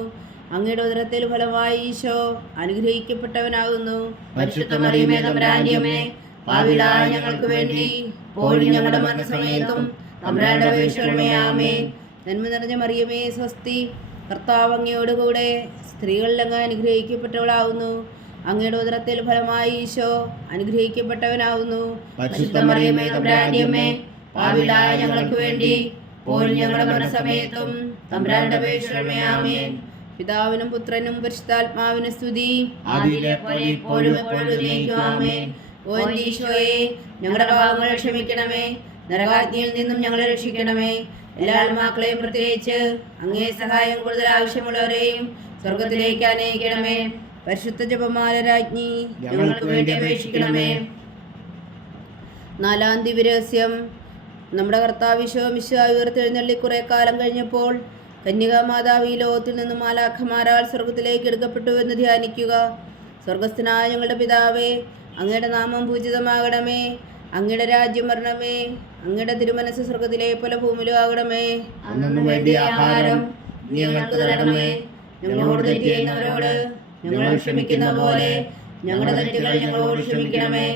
അങ്ങയുടെ ഉദരത്തിൽ ഫലമായി ഈശോ അനുഗ്രഹിക്കപ്പെട്ടവനാകുന്നു. പരിശുദ്ധ മറിയമേ തമ്പുരാന്റെ അമ്മേ, പാപികളായ ഞങ്ങൾക്ക് വേണ്ടി ഇപ്പോഴും ഞങ്ങളുടെ മരണസമയത്തും തമ്പുരാന്റെ അപേക്ഷകളുടെ ആമേൻ. നന്മ നിറഞ്ഞ മറിയമേ സ്വസ്തി, കർത്താവ് അങ്ങയോടുകൂടെ സ്ത്രീകളിൽ അങ്ങ് അനുഗ്രഹിക്കപ്പെട്ടവളാവുന്നു. അങ്ങയുടെ ഉദരത്തിൽ ഫലമായി ഈശോ അനുഗ്രഹിക്കപ്പെട്ടവനാവുന്നു. പരിശുദ്ധ മറിയമേ തമ്പുരാന്റെ അമ്മേ, പാപികളായ ഞങ്ങൾക്ക് വേണ്ടി ഇപ്പോഴും ഞങ്ങളുടെ മരണസമയത്തും തമ്പുരാന്റെ അപേക്ഷകളുടെ ആമേൻ. പിതാവിനും പുത്രനും പരിശുദ്ധാത്മാവിനും സ്തുതി. ആദിയിലെ പോലെ ഇപ്പോഴും എപ്പോഴും എന്നേക്കും ആമേൻ. ഓ ഓ എൻ്റെ ഈശോയെ, ഞങ്ങളുടെ പാപങ്ങൾ ക്ഷമിക്കണമേ. നരകാഗ്നിയിൽ നിന്നും ഞങ്ങളെ രക്ഷിക്കണമേ. എല്ലാ ആത്മാക്കളെയും പ്രത്യേകിച്ച് അങ്ങേ സഹായം കൂടുതൽ ആവശ്യമുള്ളവരെയും സ്വർഗത്തിലേക്ക് അനയിക്കണമേ. പരിശുദ്ധ ജപമാല രാജ്ഞി, ഞങ്ങൾക്ക് വേണ്ടി അപേക്ഷിക്കണമേ. നാലാം ദിവ്യരഹസ്യം. നമ്മുടെ കർത്താവ് ഈശോ മിശിഹായി ഉയർത്തെഴുന്നള്ളി കുറെ കാലം കഴിഞ്ഞപ്പോൾ കന്യകാമാതാവ് ഈ ലോകത്തിൽ നിന്നും മാലാഖമാരാൽ സ്വർഗത്തിലേക്ക് എടുക്കപ്പെട്ടു എന്ന് ധ്യാനിക്കുക. സ്വർഗസ്ഥനായ ഞങ്ങളുടെ പിതാവേ, അങ്ങയുടെ നാമം പൂജിതമാകണമേ. അങ്ങയുടെ രാജ്യം വരണമേ. അങ്ങയുടെ തിരുമനസ് സ്വർഗത്തിലെ പോലെ ഭൂമിയിലും ആകണമേ. അന്നു വേണ്ടി ആഹാരം നീ ഞങ്ങൾക്ക് തരണമേ. ഞങ്ങളോട് തെറ്റ് ചെയ്യുന്നവരോട് ഞങ്ങൾ ക്ഷമിക്കുന്ന പോലെ ഞങ്ങളുടെ തെറ്റുകൾ ഞങ്ങളോട് ക്ഷമിക്കണമേ.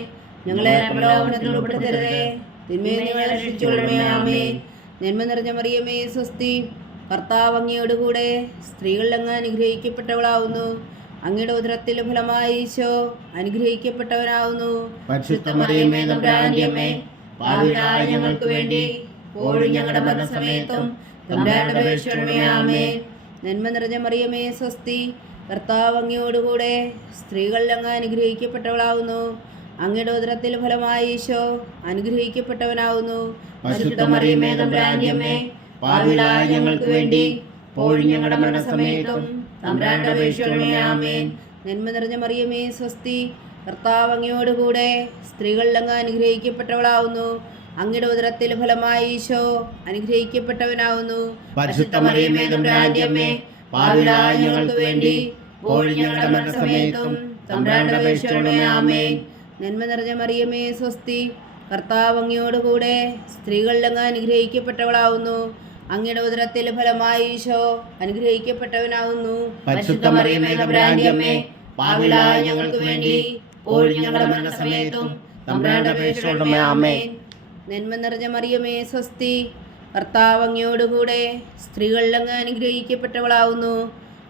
ഞങ്ങളെ പ്രലോഭനത്തിൽ ഉൾപ്പെടുത്തരുതേ, തിന്മയിൽ ഞങ്ങളെ രക്ഷിച്ചുകൊള്ളണമേ. ആമേൻ. നന്മ നിറഞ്ഞ മറിയമേ, സ്വസ്തി. കർത്താവ് അങ്ങയോട് കൂടെ സ്ത്രീകളിൽ അങ്ങ് അനുഗ്രഹിക്കപ്പെട്ടവളാവുന്നു. അങ്ങയുടെ ഉദരത്തിൽ ഫലമായി ഈശോ അനുഗ്രഹിക്കപ്പെട്ടവനാവുന്നു. പരിശുദ്ധ മറിയമേ, തമ്പുരാന്റെ അമ്മേ, പാപികളായ ഞങ്ങൾക്ക് വേണ്ടി ഇപ്പോഴും ഞങ്ങളുടെ മരണസമയത്തും തമ്പുരാനോട് അപേക്ഷിക്കണമേ. ആമേൻ. നന്മ നിറഞ്ഞ മറിയമേ, സ്വസ്തി. കർത്താവ് അങ്ങയോടുകൂടെ സ്ത്രീകളിൽ അങ്ങ് അനുഗ്രഹിക്കപ്പെട്ടവളാവുന്നു. അങ്ങയുടെ ഉദരത്തിൽ ഫലമായി ഈശോ അനുഗ്രഹിക്കപ്പെട്ടവനാവുന്നു. പരിശുദ്ധ മറിയമേ, തമ്പുരാന്റെ അമ്മേ, പാപികളായ ഞങ്ങൾക്ക് വേണ്ടി ഇപ്പോഴും ഞങ്ങളുടെ മരണസമയത്തും തമ്പുരാനോട് അപേക്ഷിക്കണമേ. ആമേൻ. നന്മ നിറഞ്ഞ മറിയമേ, സ്വസ്തി. കർത്താവ് അങ്ങയോടുകൂടെ സ്ത്രീകളിൽ അങ്ങ് അനുഗ്രഹിക്കപ്പെട്ടവളാവുന്നു. അങ്ങയുടെ ഉദരത്തിൽ ഫലമായി ഈശോ അനുഗ്രഹിക്കപ്പെട്ടവനാവുന്നു. പരിശുദ്ധ മറിയമേ, തമ്പുരാന്റെ അമ്മേ, പാപികളായ ഞങ്ങൾക്ക് വേണ്ടി ഇപ്പോഴും ഞങ്ങളുടെ മരണസമയത്തും തമ്പുരാനോട് അപേക്ഷിക്കണമേ. ആമേൻ. നന്മ നിറഞ്ഞ മറിയമേ, സ്വസ്തി. കർത്താവ് അങ്ങയോടുകൂടെ സ്ത്രീകളിൽ അങ്ങ് അനുഗ്രഹിക്കപ്പെട്ടവളാവുന്നു. അങ്ങയുടെ ഉദരത്തിൽ ഫലമായി ഈശോ അനുഗ്രഹിക്കപ്പെട്ടവനാവുന്നു. പരിശുദ്ധ മറിയമേ, തമ്പുരാന്റെ അമ്മേ, പാപികളായ ഞങ്ങൾക്ക് വേണ്ടി ഇപ്പോഴും ഞങ്ങളുടെ മരണസമയത്തും തമ്പുരാനോട് അപേക്ഷിക്കണമേ. ആമേൻ. നന്മ നിറഞ്ഞ മറിയമേ, സ്വസ്തി. കർത്താവ് അങ്ങയോടുകൂടെ സ്ത്രീകളിൽ അങ്ങ് അനുഗ്രഹിക്കപ്പെട്ടവളാവുന്നു.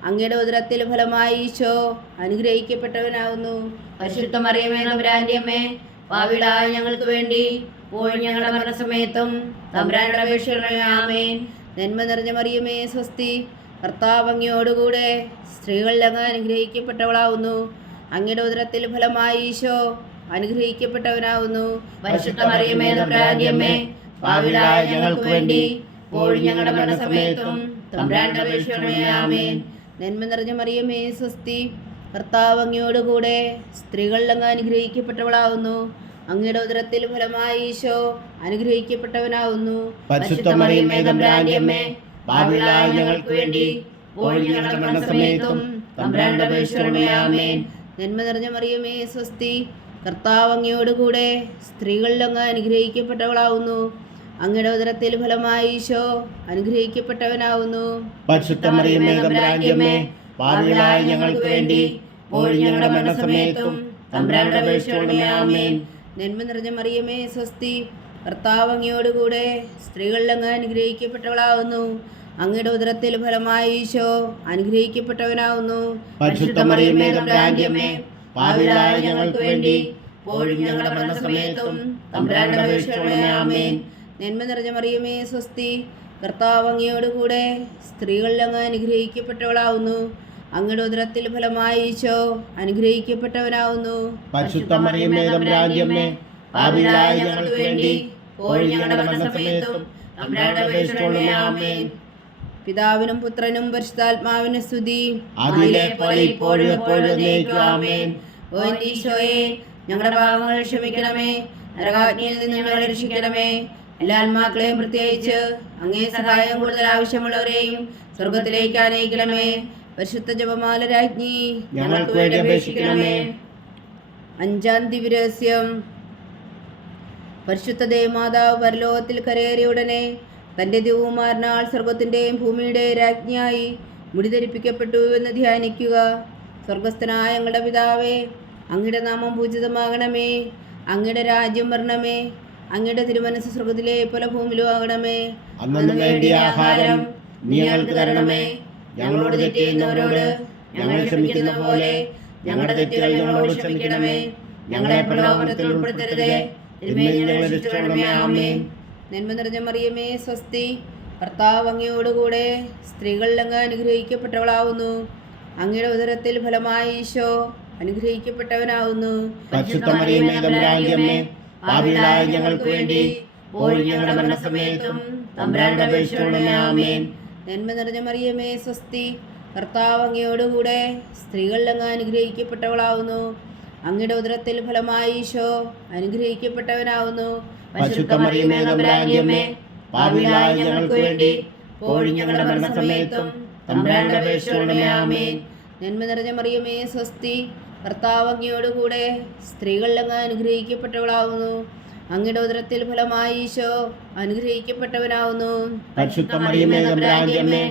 അങ്ങയുടെ ഉദരത്തിൽ ഫലമായി ഈശോ അനുഗ്രഹിക്കപ്പെട്ടവനാവുന്നു. പരിശുദ്ധ മറിയമേ, തമ്പുരാന്റെ അമ്മേ, പാപികളായ ഞങ്ങൾക്ക് വേണ്ടി ഇപ്പോഴും ഞങ്ങളുടെ മരണസമയത്തും തമ്പുരാനോട് അപേക്ഷിക്കണമേ. ആമേൻ. നന്മ നിറഞ്ഞ മറിയമേ, സ്വസ്തി. കർത്താവ് അങ്ങയോടുകൂടെ സ്ത്രീകളിൽ അങ്ങ് അനുഗ്രഹിക്കപ്പെട്ടവളാവുന്നു. അങ്ങയുടെ ഉദരത്തിൽ ഫലമായി ഈശോ അനുഗ്രഹിക്കപ്പെട്ടവനാവുന്നു. പരിശുദ്ധ മറിയമേ, തമ്പുരാന്റെ അമ്മേ, പാപികളായ ഞങ്ങൾക്ക് വേണ്ടി ഇപ്പോഴും ഞങ്ങളുടെ മരണസമയത്തും തമ്പുരാനോട് അപേക്ഷിക്കണമേ. ആമേൻ. നന്മ നിറഞ്ഞ മറിയമേ, സ്വസ്തി. കർത്താവ് അങ്ങയോടുകൂടെ സ്ത്രീകളിൽ അങ്ങ് അനുഗ്രഹിക്കപ്പെട്ടവളാവുന്നു. അങ്ങയുടെ ഉദരത്തിൽ ഫലമായി ഈശോ അനുഗ്രഹിക്കപ്പെട്ടവനാവുന്നു. പരിശുദ്ധ മറിയമേ, തമ്പുരാന്റെ അമ്മേ, പാപികളായ ഞങ്ങൾക്ക് വേണ്ടി ഇപ്പോഴും ഞങ്ങളുടെ മരണസമയത്തും തമ്പുരാനോട് അപേക്ഷിക്കണമേ. ആമേൻ. നന്മ നിറഞ്ഞ മറിയമേ, സ്വസ്തി. കർത്താവ് അങ്ങയോടുകൂടെ സ്ത്രീകളിൽ അങ്ങ് അനുഗ്രഹിക്കപ്പെട്ടവളാവുന്നു. അങ്ങയുടെ ഉദരത്തിൽ ഫലമായി ഈശോ അനുഗ്രഹിക്കപ്പെട്ടവനാവുന്നു. പരിശുദ്ധ മറിയമേ, തമ്പുരാന്റെ അമ്മേ, പാപികളായ ഞങ്ങൾക്ക് വേണ്ടി ഇപ്പോഴും ഞങ്ങളുടെ മരണസമയത്തും തമ്പുരാനോട് അപേക്ഷിക്കണമേ. ആമേൻ. നന്മ നിറഞ്ഞ മറിയമേ, സ്വസ്തി. കർത്താവ് അങ്ങയോടുകൂടെ സ്ത്രീകളിൽ അങ്ങ് അനുഗ്രഹിക്കപ്പെട്ടവളാവുന്നു. അങ്ങയുടെ ഉദരത്തിൽ ഫലമായി ഈശോ അനുഗ്രഹിക്കപ്പെട്ടവനാവുന്നു. പരിശുദ്ധ മറിയമേ, തമ്പുരാന്റെ അമ്മേ, പാപികളായ ഞങ്ങൾക്ക് വേണ്ടി ഇപ്പോഴും ഞങ്ങളുടെ മരണസമയത്തും തമ്പുരാനോട് അപേക്ഷിക്കണമേ. ആമേൻ. നന്മ നിറഞ്ഞ മറിയമേ, സ്വസ്തി. കർത്താവ് അങ്ങയോടുകൂടെ സ്ത്രീകളിൽ അങ്ങ് അനുഗ്രഹിക്കപ്പെട്ടവളാവുന്നു. അങ്ങയുടെ ഉദരത്തിൽ ഫലമായി ഈശോ അനുഗ്രഹിക്കപ്പെട്ടവനാവുന്നു. പരിശുദ്ധ മറിയമേ, തമ്പുരാന്റെ അമ്മേ, പാപികളായ ഞങ്ങൾക്ക് വേണ്ടി ഇപ്പോഴും ഞങ്ങളുടെ മരണസമയത്തും തമ്പുരാനോട് അപേക്ഷിക്കണമേ. ആമേൻ. പിതാവിനും പുത്രനും പരിശുദ്ധാത്മാവിനും സ്തുതി. അതിലെ പോലെ ഇപ്പോഴും എപ്പോഴും എന്നേക്കും. ആമേൻ. ഓ എൻ്റെ ഈശോയെ, ഞങ്ങളുടെ പാപങ്ങൾ ക്ഷമിക്കണമേ. നരകാഗ്നിയിൽ നിന്ന് ഞങ്ങളെ രക്ഷിക്കണമേ. എല്ലാ ആത്മാക്കളെയും പ്രത്യേകിച്ച് അങ്ങേ സഹായം കൂടുതൽ ആവശ്യമുള്ളവരെയും സ്വർഗത്തിലേക്ക് അനയിക്കണമേ. പരിശുദ്ധ ജപമാല രാജ്ഞി, ഞങ്ങൾക്ക് വേണ്ടി അപേക്ഷിക്കണമേ. അഞ്ചാം ദിവ്യരഹസ്യം. പരിശുദ്ധ ദേവമാതാവ് പരലോകത്തിൽ കരയേറിയ ഉടനെ തൻ്റെ ദിവകുമാരനാൽ സ്വർഗത്തിൻ്റെയും ഭൂമിയുടെയും രാജ്ഞിയായി മുടിധരിപ്പിക്കപ്പെട്ടു എന്ന് ധ്യാനിക്കുക. സ്വർഗസ്ഥനായ ഞങ്ങളുടെ പിതാവേ, അങ്ങയുടെ നാമം പൂജിതമാകണമേ. അങ്ങയുടെ രാജ്യം വരണമേ. അങ്ങയുടെ തിരുമനസ് സ്വർഗത്തിലെ പോലെ ഭൂമിയിലും ആകണമേ. അന്നു വേണ്ടിയ ആഹാരം നീ ഞങ്ങൾക്ക് തരണമേ. ഞങ്ങളോട് തെറ്റ് ചെയ്യുന്നവരോട് ഞങ്ങൾ ക്ഷമിക്കുന്ന പോലെ ഞങ്ങളുടെ തെറ്റുകൾ ഞങ്ങളോട് ക്ഷമിക്കണമേ. ഞങ്ങളെ പ്രലോഭനത്തിൽ ഉൾപ്പെടുത്തരുതേ, തിന്മയിൽ നിന്ന് ഞങ്ങളെ രക്ഷിക്കണമേ. ആമേൻ. നന്മ നിറഞ്ഞ മറിയമേ, സ്വസ്തി. കർത്താവ് അങ്ങയോടുകൂടെ സ്ത്രീകളിൽ അങ്ങ് അനുഗ്രഹിക്കപ്പെട്ടവളാവുന്നു. അങ്ങയുടെ ഉദരത്തിൽ ഫലമായി ഈശോ അനുഗ്രഹിക്കപ്പെട്ടവനാവുന്നു. പരിശുദ്ധ മറിയമേ തമ്പുരാന്റെ അമ്മേ, പാപികളായ ഞങ്ങൾക്ക് വേണ്ടി ഇപ്പോഴും ഞങ്ങളുടെ മരണസമയത്തും തമ്പുരാനോട് അപേക്ഷിച്ചുകൊള്ളണമേ. ആമേൻ. നന്മ നിറഞ്ഞ മറിയമേ സ്വസ്തി, കർത്താവ് അങ്ങയോടുകൂടെ സ്ത്രീകളിൽ അങ്ങ് അനുഗ്രഹിക്കപ്പെട്ടവളാവുന്നു. അങ്ങയുടെ ഉദരത്തിൽ ഫലമായി ഈശോ അനുഗ്രഹിക്കപ്പെട്ടവനാവുന്നു. പരിശുദ്ധ മറിയമേ തമ്പുരാന്റെ അമ്മേ, പാപികളായ ഞങ്ങൾക്ക് വേണ്ടി ഇപ്പോഴും ഞങ്ങളുടെ മരണസമയത്തും തമ്പുരാനോട് അപേക്ഷിച്ചുകൊള്ളണമേ. ആമേൻ. നന്മ നിറഞ്ഞ മറിയമേ സ്വസ്തി, കർത്താവ് അങ്ങയോടുകൂടെ സ്ത്രീകളിൽ അങ്ങ് അനുഗ്രഹിക്കപ്പെട്ടവളാവുന്നു. അങ്ങയുടെ ഉദരത്തിൽ ഫലമായി ഈശോ അനുഗ്രഹിക്കപ്പെട്ടവനാവുന്നു. പരിശുദ്ധ മറിയമേ തമ്പുരാന്റെ അമ്മേ,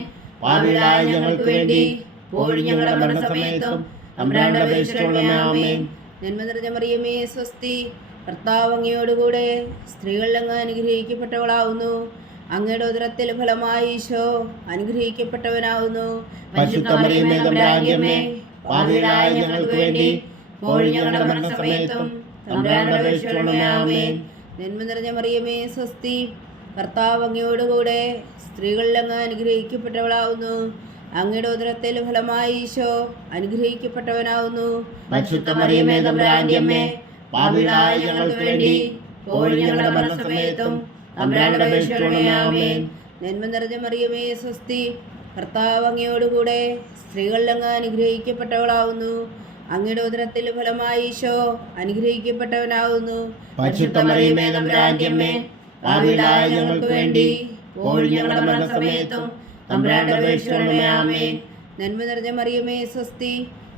പാപികളായ ഞങ്ങൾക്ക് വേണ്ടി ഇപ്പോഴും ഞങ്ങളുടെ മരണസമയത്തും തമ്പുരാനോട് അപേക്ഷിച്ചുകൊള്ളണമേ. ആമേൻ. നന്മ നിറഞ്ഞ മറിയമേ സ്വസ്തി, കർത്താവ് അങ്ങയോടുകൂടെ സ്ത്രീകളിൽ അങ്ങ് അനുഗ്രഹിക്കപ്പെട്ടവളാവുന്നു. അങ്ങയുടെ ഉദരത്തിൽ ഫലമായി ഈശോ അനുഗ്രഹിക്കപ്പെട്ടവനാവുന്നു. പരിശുദ്ധ മറിയമേ തമ്പുരാന്റെ അമ്മേ, പാപികളായ ഞങ്ങൾക്ക് വേണ്ടി ഇപ്പോഴും ഞങ്ങളുടെ മരണസമയത്തും തമ്പുരാനോട് അപേക്ഷിച്ചുകൊള്ളണമേ. ആമേൻ. നന്മ നിറഞ്ഞ മറിയമേ സ്വസ്തി, കർത്താവ് അങ്ങയോടുകൂടെ സ്ത്രീകളിൽ അങ്ങ് അനുഗ്രഹിക്കപ്പെട്ടവളാവുന്നു. അങ്ങയുടെ ഉദരത്തിൽ ഫലമായി ഈശോ അനുഗ്രഹിക്കപ്പെട്ടവനാവുന്നു. പരിശുദ്ധ മറിയമേ തമ്പുരാന്റെ അമ്മേ, പാപികളായ ഞങ്ങൾക്ക് വേണ്ടി ഇപ്പോഴും ഞങ്ങളുടെ മരണസമയത്തും തമ്പുരാനോട് അപേക്ഷിച്ചുകൊള്ളണമേ. ആമേൻ. നന്മ നിറഞ്ഞ മറിയമേ സ്വസ്തി, കർത്താവ് അങ്ങയോടുകൂടെ സ്ത്രീകളിൽ അങ്ങ് അനുഗ്രഹിക്കപ്പെട്ടവളാവുന്നു. അങ്ങയുടെ ഉദരത്തിൽ ഫലമായി ഈശോ അനുഗ്രഹിക്കപ്പെട്ടവനാവുന്നു. പരിശുദ്ധ മറിയമേ തമ്പുരാന്റെ അമ്മേ, പാപികളായ ഞങ്ങൾക്ക് വേണ്ടി ഇപ്പോഴും ഞങ്ങളുടെ മരണസമയത്തും തമ്പുരാനോട് അപേക്ഷിച്ചുകൊള്ളണമേ. ആമേൻ. നന്മ നിറഞ്ഞ മറിയമേ സ്വസ്തി,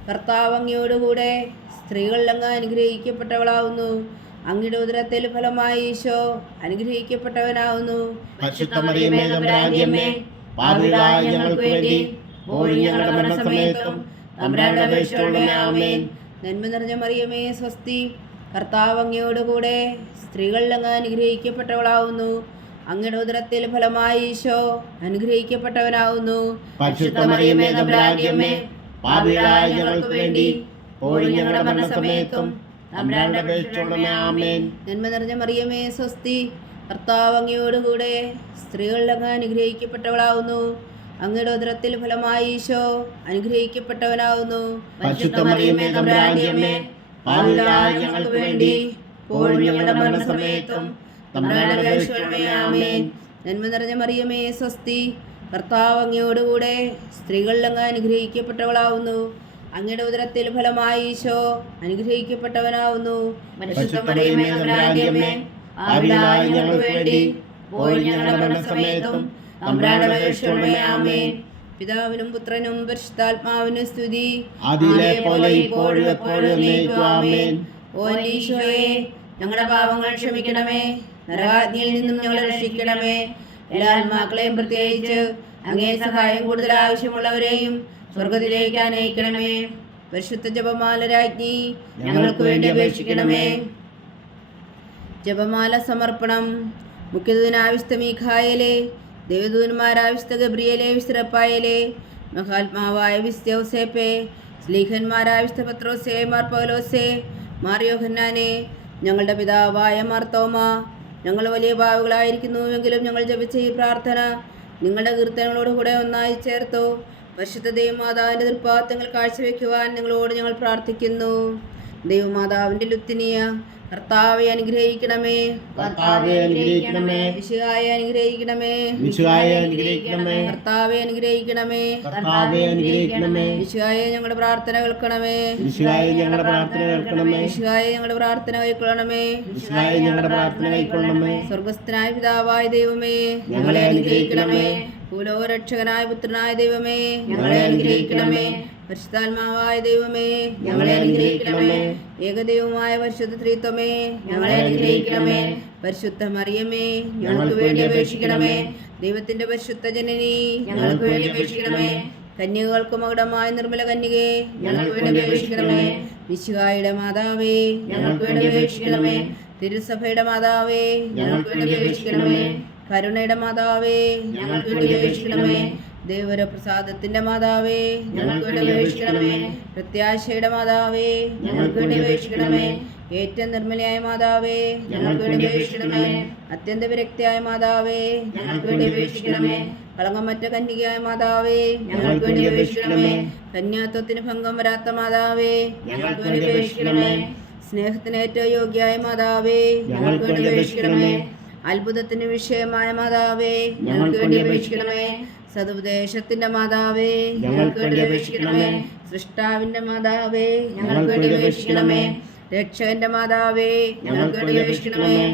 കർത്താവ് അങ്ങയോടുകൂടെ സ്ത്രീകളിൽ അങ്ങ് അനുഗ്രഹിക്കപ്പെട്ടവളാവുന്നു. അങ്ങയുടെ ഉദരത്തിൽ ഫലമായി ഈശോ അനുഗ്രഹിക്കപ്പെട്ടവനാവുന്നു. പരിശുദ്ധ മറിയമേ തമ്പുരാന്റെ അമ്മേ, പാപികളായ ഞങ്ങൾക്ക് വേണ്ടി ഇപ്പോഴും ഞങ്ങളുടെ മരണസമയത്തും തമ്പുരാനോട് അപേക്ഷിച്ചുകൊള്ളണമേ. ആമേൻ. നന്മ നിറഞ്ഞ മറിയമേ സ്വസ്തി, കർത്താവ് അങ്ങയോടുകൂടെ സ്ത്രീകളിൽ അങ്ങ് അനുഗ്രഹിക്കപ്പെട്ടവളാവുന്നു. അങ്ങയുടെ ഉദരത്തിൽ ഫലമായി ഈശോ അനുഗ്രഹിക്കപ്പെട്ടവനാവുന്നു. പരിശുദ്ധ മറിയമേ തമ്പുരാന്റെ അമ്മേ, പാപികളായ ഞങ്ങൾക്ക് വേണ്ടി ഇപ്പോഴും ഞങ്ങളുടെ മരണസമയത്തും തമ്പുരാനോട് അപേക്ഷിച്ചുകൊള്ളണമേ. ആമേൻ. നന്മ നിറഞ്ഞ മറിയമേ സ്വസ്തി, കർത്താവ് അങ്ങയോടുകൂടെ സ്ത്രീകളിൽ അങ്ങ് അനുഗ്രഹിക്കപ്പെട്ടവളാവുന്നു. അങ്ങയുടെ ഉദരത്തിൽ ഫലമായി ഈശോ അനുഗ്രഹിക്കപ്പെട്ടവനാവുന്നു. പരിശുദ്ധ മറിയമേ തമ്പുരാന്റെ അമ്മേ, പാപികളായ ഞങ്ങൾക്ക് വേണ്ടി ഇപ്പോഴും ഞങ്ങളുടെ മരണസമയത്തും തമ്പുരാനോട് അപേക്ഷിച്ചുകൊള്ളണമേ. ആമേൻ. നന്മ നിറഞ്ഞ മറിയമേ സ്വസ്തി, കർത്താവ് അങ്ങയോടുകൂടെ സ്ത്രീകളിൽ അങ്ങ് അനുഗ്രഹിക്കപ്പെട്ടവളാവുന്നു. അങ്ങയുടെ ഉദരത്തിൽ ഫലമായി ഈശോ അനുഗ്രഹിക്കപ്പെട്ടവനാവുന്നു. പരിശുദ്ധ മറിയമേ തമ്പുരാന്റെ അമ്മേ, പാപികളായ ഞങ്ങൾക്ക് വേണ്ടി ഇപ്പോഴും ഞങ്ങളുടെ മരണസമയത്തും തമ്പുരാനോട് അപേക്ഷിച്ചുകൊള്ളണമേ. ആമേൻ. പിതാവിനും പുത്രനും പരിശുദ്ധാത്മാവിനും സ്തുതി, ആദിയിലെ പോലെ ഇപ്പോഴും എപ്പോഴും എന്നേക്കും. ആമേൻ. ഓ ഈശോയെ, ഞങ്ങളുടെ പാപങ്ങൾ ക്ഷമിക്കണമേ, നരകാഗ്നിയിൽ നിന്നും ഞങ്ങളെ രക്ഷിക്കണമേ. എല്ലാ ആത്മാക്കളെയും പ്രത്യേകിച്ച് അങ്ങേ സഹായം കൂടുതൽ ആവശ്യമുള്ളവരെയും സ്വർഗത്തിലേക്ക് അനയിക്കണമേ. പരിശുദ്ധ ജപമാല രാജ്ഞി ഞങ്ങൾക്ക് വേണ്ടി അപേക്ഷിക്കണമേ. ജപമാല സമർപ്പണം. മുഖ്യദൂതനാവിസ്ത മീഖായേലേ, ദേവദൂതന്മാരാവിസ്ത ഗബ്രിയേലേ, വിസ്തറപ്പായേലേ, മഹാത്മാവായ വിസ്ത ഔസേപ്പേ, സ്ലീഹന്മാരാവിസ്ത പത്രോസേ, മാർ പൗലോസേ, മാർ യോഹന്നാനെ, ഞങ്ങളുടെ പിതാവായ മാർ തോമ, ഞങ്ങൾ വലിയ പാവികളായിരിക്കുന്നുവെങ്കിലും ഞങ്ങൾ ജപിച്ച ഈ പ്രാർത്ഥന നിങ്ങളുടെ കീർത്തനങ്ങളോടുകൂടെ ഒന്നായി ചേർത്തു പരിശുദ്ധ ദൈവമാതാവിൻ്റെ തൃപ്പാദങ്ങൾ കാഴ്ചവെക്കുവാൻ നിങ്ങളോട് ഞങ്ങൾ പ്രാർത്ഥിക്കുന്നു. ദൈവമാതാവിൻ്റെ ലുത്തിനിയ കർത്താവെ അനുഗ്രഹിക്കണമേ. കർത്താവെ അനുഗ്രഹിക്കണമേ. മിശിഹായെ അനുഗ്രഹിക്കണമേ. മിശിഹായെ അനുഗ്രഹിക്കണമേ. കർത്താവെ അനുഗ്രഹിക്കണമേ. കർത്താവെ അനുഗ്രഹിക്കണമേ. മിശിഹായെ ഞങ്ങളുടെ പ്രാർത്ഥന കേൾക്കണമേ. മിശിഹായെ ഞങ്ങളുടെ പ്രാർത്ഥന കേൾക്കണമേ. മിശിഹായെ ഞങ്ങളുടെ പ്രാർത്ഥന കൈക്കൊള്ളണമേ. മിശിഹായെ ഞങ്ങളുടെ പ്രാർത്ഥന കൈക്കൊള്ളണമേ. സ്വർഗസ്ഥനായ പിതാവായ ദൈവമേ, ഞങ്ങളെ അനുഗ്രഹിക്കണമേ. ഭൂലോകരക്ഷകനായ പുത്രനായ ദൈവമേ, ഞങ്ങളെ അനുഗ്രഹിക്കണമേ. പരിശുദ്ധാത്മാവായ ദൈവമേ, ഞങ്ങളെ അനുഗ്രഹിക്കണമേ. ഏകദൈവമായ പരിശുദ്ധ ത്രിത്വമേ, ഞങ്ങളെ അനുഗ്രഹിക്കണമേ. പരിശുദ്ധ മറിയമേ, ഞങ്ങൾക്ക് വേണ്ടി അപേക്ഷിക്കണമേ. ദൈവത്തിന്റെ പരിശുദ്ധ ജനനി, ഞങ്ങൾക്ക് വേണ്ടി അപേക്ഷിക്കണമേ. കന്യകൾക്ക് മകുടമായ നിർമ്മല കന്യകേ, ഞങ്ങൾക്ക് വേണ്ടി അപേക്ഷിക്കണമേ. മിശിഹായുടെ മാതാവേ, ഞങ്ങൾക്ക് വേണ്ടി അപേക്ഷിക്കണമേ. തിരുസഭയുടെ മാതാവേ, ഞങ്ങൾക്ക് വേണ്ടി അപേക്ഷിക്കണമേ. കരുണയുടെ മാതാവേ, ഞങ്ങൾക്ക് വേണ്ടി അപേക്ഷിക്കണമേ. ദേവരപ്രസാദത്തിന്റെ മാതാവേ, ഞങ്ങൾക്ക് വേണ്ടി അപേക്ഷിക്കണമേ. പ്രത്യാശയുടെ മാതാവേ, ഞങ്ങൾക്ക് വേണ്ടി അപേക്ഷിക്കണമേ. ഏറ്റവും നിർമ്മലയായ മാതാവേ, ഞങ്ങൾക്ക് വേണ്ടി അപേക്ഷിക്കണമേ. അത്യന്ത വിരക്തിയായ മാതാവേ, ഞങ്ങൾക്ക് വേണ്ടി അപേക്ഷിക്കണമേ. കളങ്കമറ്റ കന്യകയായ മാതാവേ, ഞങ്ങൾക്ക് വേണ്ടി അപേക്ഷിക്കണമേ. കന്യാത്വത്തിന് ഭംഗം വരാത്ത മാതാവേ, ഞങ്ങൾക്ക് വേണ്ടി അപേക്ഷിക്കണമേ. സ്നേഹത്തിന് ഏറ്റവും യോഗ്യയായ മാതാവേ, ഞങ്ങൾക്ക് വേണ്ടി അപേക്ഷിക്കണമേ. അത്ഭുതത്തിന് വിഷയമായ മാതാവേ, ഞങ്ങൾക്ക് വേണ്ടി അപേക്ഷിക്കണമേ. സതുപദേശത്തിന്റെ മാതാവേ, ഞങ്ങൾക്ക് വേണ്ടി അപേക്ഷിക്കണമേ. സൃഷ്ടാവിന്റെ മാതാവേ, ഞങ്ങൾക്ക് വേണ്ടി അപേക്ഷിക്കണമേ. രക്ഷകന്റെ മാതാവേ, ഞങ്ങൾക്ക് വേണ്ടി അപേക്ഷിക്കണമേ.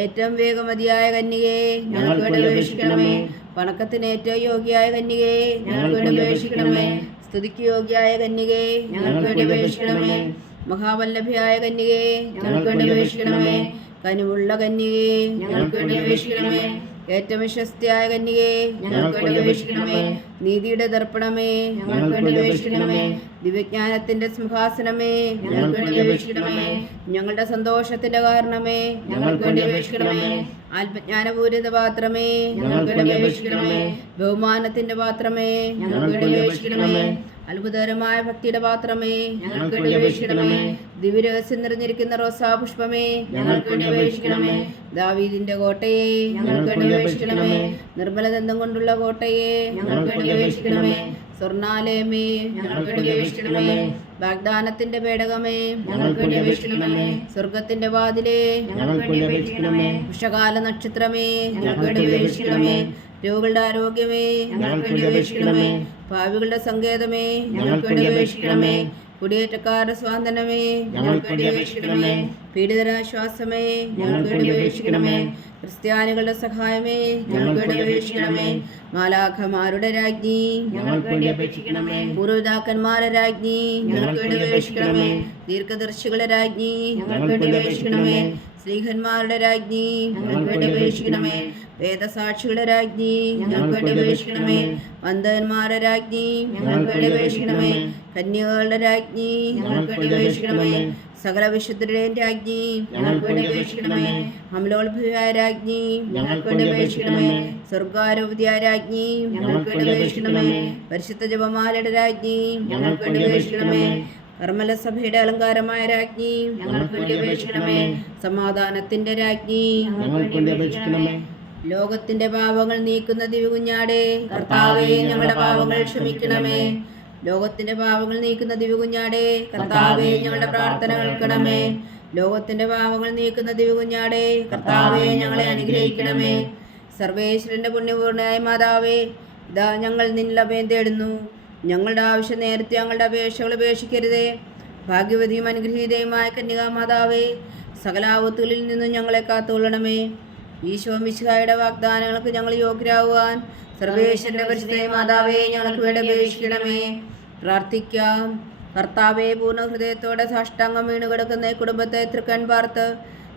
ഏറ്റവും വേഗമതിയായ കന്യകേ, ഞങ്ങൾക്ക് വേണ്ടി അപേക്ഷിക്കണമേ. വണക്കത്തിന് ഏറ്റവും യോഗ്യയായ കന്യകേ, ഞങ്ങൾക്ക് വേണ്ടി അപേക്ഷിക്കണമേ. സ്തുതിക്ക് യോഗ്യയായ കന്യകേ, ഞങ്ങൾക്ക് വേണ്ടി അപേക്ഷിക്കണമേ. മഹാവല്ലഭയായ കന്യകേ, ഞങ്ങൾക്ക് വേണ്ടി അപേക്ഷിക്കണമേ. കനിവുള്ള കന്യകേ, ഞങ്ങൾക്ക് വേണ്ടി അപേക്ഷിക്കണമേ. ഏറ്റവും വിശ്വസ്തയായ കന്യകേ, ഞങ്ങൾക്ക് വേണ്ടി അപേക്ഷിക്കണമേ. നീതിയുടെ ദർപ്പണമേ, ഞങ്ങൾക്ക് വേണ്ടി അപേക്ഷിക്കണമേ. ദിവ്യജ്ഞാനത്തിന്റെ സിംഹാസനമേ, ഞങ്ങൾക്ക് വേണ്ടി അപേക്ഷിക്കണമേ. ഞങ്ങളുടെ സന്തോഷത്തിന്റെ കാരണമേ, ഞങ്ങൾക്ക് വേണ്ടി അപേക്ഷിക്കണമേ. ആത്മജ്ഞാനപൂരിത പാത്രമേ, ഞങ്ങൾക്ക് വേണ്ടി അപേക്ഷിക്കണമേ. ബഹുമാനത്തിന്റെ പാത്രമേ, ഞങ്ങൾക്ക് വേണ്ടി അപേക്ഷിക്കണമേ. അത്ഭുതകരമായ ഭക്തിയുടെ പാത്രമേ, ഞങ്ങൾക്ക് വേണ്ടി അപേക്ഷിക്കണമേ. ദിവ്യരഹസ്യം നിറഞ്ഞിരിക്കുന്ന റോസാ പുഷ്പമേ, ഞങ്ങൾക്ക് വേണ്ടി അപേക്ഷിക്കണമേ. ദാവീദിന്റെ കോട്ടയെ, ഞങ്ങൾക്ക് വേണ്ടി അപേക്ഷിക്കണമേ. നിർമ്മലദന്തം കൊണ്ടുള്ള കോട്ടയെ, ഞങ്ങൾക്ക് വേണ്ടി അപേക്ഷിക്കണമേ. സ്വർണാലയമേ, ഞങ്ങൾക്ക് വേണ്ടി അപേക്ഷിക്കണമേ. വാഗ്ദാനത്തിന്റെ പേടകമേ, ഞങ്ങൾക്ക് വേണ്ടി അപേക്ഷിക്കണമേ. സ്വർഗത്തിന്റെ വാതിലേ, ഞങ്ങൾക്ക് വേണ്ടി അപേക്ഷിക്കണമേ. ഉഷകാല നക്ഷത്രമേ, ഞങ്ങൾക്ക് വേണ്ടി അപേക്ഷിക്കണമേ. രോഗികളുടെ ആരോഗ്യമേ, ഞങ്ങൾക്ക് വേണ്ടി അപേക്ഷിക്കണമേ. ഭാവികളുടെ സങ്കേതമേ, ഞങ്ങൾക്ക് വേണ്ടി അപേക്ഷിക്കണമേ. കുടിയേറ്റക്കാരുടെ സ്വാതന്ത്ര്യമേ, ഞങ്ങൾക്ക് വേണ്ടി അപേക്ഷിക്കണമേ. പീഡിതരാശ്വാസമേ, ഞങ്ങൾക്ക് വേണ്ടി അപേക്ഷിക്കണമേ. ക്രിസ്ത്യാനികളുടെ സഹായമേ, ഞങ്ങൾക്ക് വേണ്ടി അപേക്ഷിക്കണമേ. മാലാഖമാരുടെ രാജ്ഞി, ഞങ്ങൾക്ക് വേണ്ടി അപേക്ഷിക്കണമേ. പൂർവ്വപിതാക്കന്മാരുടെ രാജ്ഞി, ഞങ്ങൾക്ക് വേണ്ടി അപേക്ഷിക്കണമേ. ദീർഘദർശികളുടെ രാജ്ഞി, ഞങ്ങൾക്ക് വേണ്ടി അപേക്ഷിക്കണമേ. സ്ത്രീഹന്മാരുടെ രാജ്ഞി, ഞങ്ങൾക്ക് വേണ്ടി അപേക്ഷിക്കണമേ. വേദസാക്ഷികളുടെ രാജ്ഞി, ഞങ്ങൾക്ക് വേണ്ടി അപേക്ഷിക്കണമേ. വന്ദന്മാരുടെ രാജ്ഞി, ഞങ്ങൾക്ക് വേണ്ടി അപേക്ഷിക്കണമേ. കന്യകകളുടെ രാജ്ഞി, ഞങ്ങൾക്ക് വേണ്ടി അപേക്ഷിക്കണമേ. സകല വിശുദ്ധരുടെയും രാജ്ഞി, ഞങ്ങൾക്ക് വേണ്ടി അപേക്ഷിക്കണമേ. അമലോത്ഭവിയായ രാജ്ഞി, ഞങ്ങൾക്ക് വേണ്ടി അപേക്ഷിക്കണമേ. സ്വർഗാരോപതിയായ രാജ്ഞി, ഞങ്ങൾക്ക് വേണ്ടി അപേക്ഷിക്കണമേ. പരിശുദ്ധ ജപമാലയുടെ രാജ്ഞി, ഞങ്ങൾക്ക് വേണ്ടി അപേക്ഷിക്കണമേ. കർമ്മല സഭയുടെ അലങ്കാരമായ രാജ്ഞി, ഞങ്ങൾക്ക് വേണ്ടി അപേക്ഷിക്കണമേ. സമാധാനത്തിന്റെ രാജ്ഞി, ഞങ്ങൾക്ക് വേണ്ടി അപേക്ഷിക്കണമേ. ലോകത്തിന്റെ പാപങ്ങൾ നീക്കുന്ന ദിവ്യകുഞ്ഞാടേ, കർത്താവേ ഞങ്ങളുടെ പാപങ്ങൾ ക്ഷമിക്കണമേ. ലോകത്തിന്റെ പാപങ്ങൾ നീക്കുന്ന ദിവ്യകുഞ്ഞാടേ, കർത്താവേ ഞങ്ങളുടെ പ്രാർത്ഥന കേൾക്കണമേ. ലോകത്തിന്റെ പാപങ്ങൾ നീക്കുന്ന ദിവ്യകുഞ്ഞാടേ, കർത്താവേ ഞങ്ങളെ അനുഗ്രഹിക്കണമേ. സർവേശ്വരന്റെ പുണ്യപൂർണ്ണയായ മാതാവേ, ഇതാ ഞങ്ങൾ നിന്നിൽ അഭയം തേടുന്നു. ഞങ്ങളുടെ ആവശ്യം നേരത്തെ ഞങ്ങളുടെ അപേക്ഷകൾ ഉപേക്ഷിക്കരുതേ. ഭാഗ്യവതിയും അനുഗ്രഹീതയുമായ കന്യകാമാതാവേ, സകല ആപത്തുകളിൽ നിന്നും ഞങ്ങളെ കാത്തുകൊള്ളണമേ. ഈശോ മിശിഹായുടെ വാഗ്ദാനങ്ങൾക്ക് ഞങ്ങൾ യോഗ്യരാകുവാൻ സർവേശ്വരന്റെ പരിശുദ്ധ മാതാവേ ഞങ്ങൾക്ക് വേണ്ടി അപേക്ഷിക്കണമേ. പ്രാർത്ഥിക്കാം. കർത്താവെ, പൂർണ്ണ ഹൃദയത്തോടെ സാഷ്ടാംഗം വീണു കിടക്കുന്ന ഈ കുടുംബത്തെ തൃക്കൺ പാർത്ത്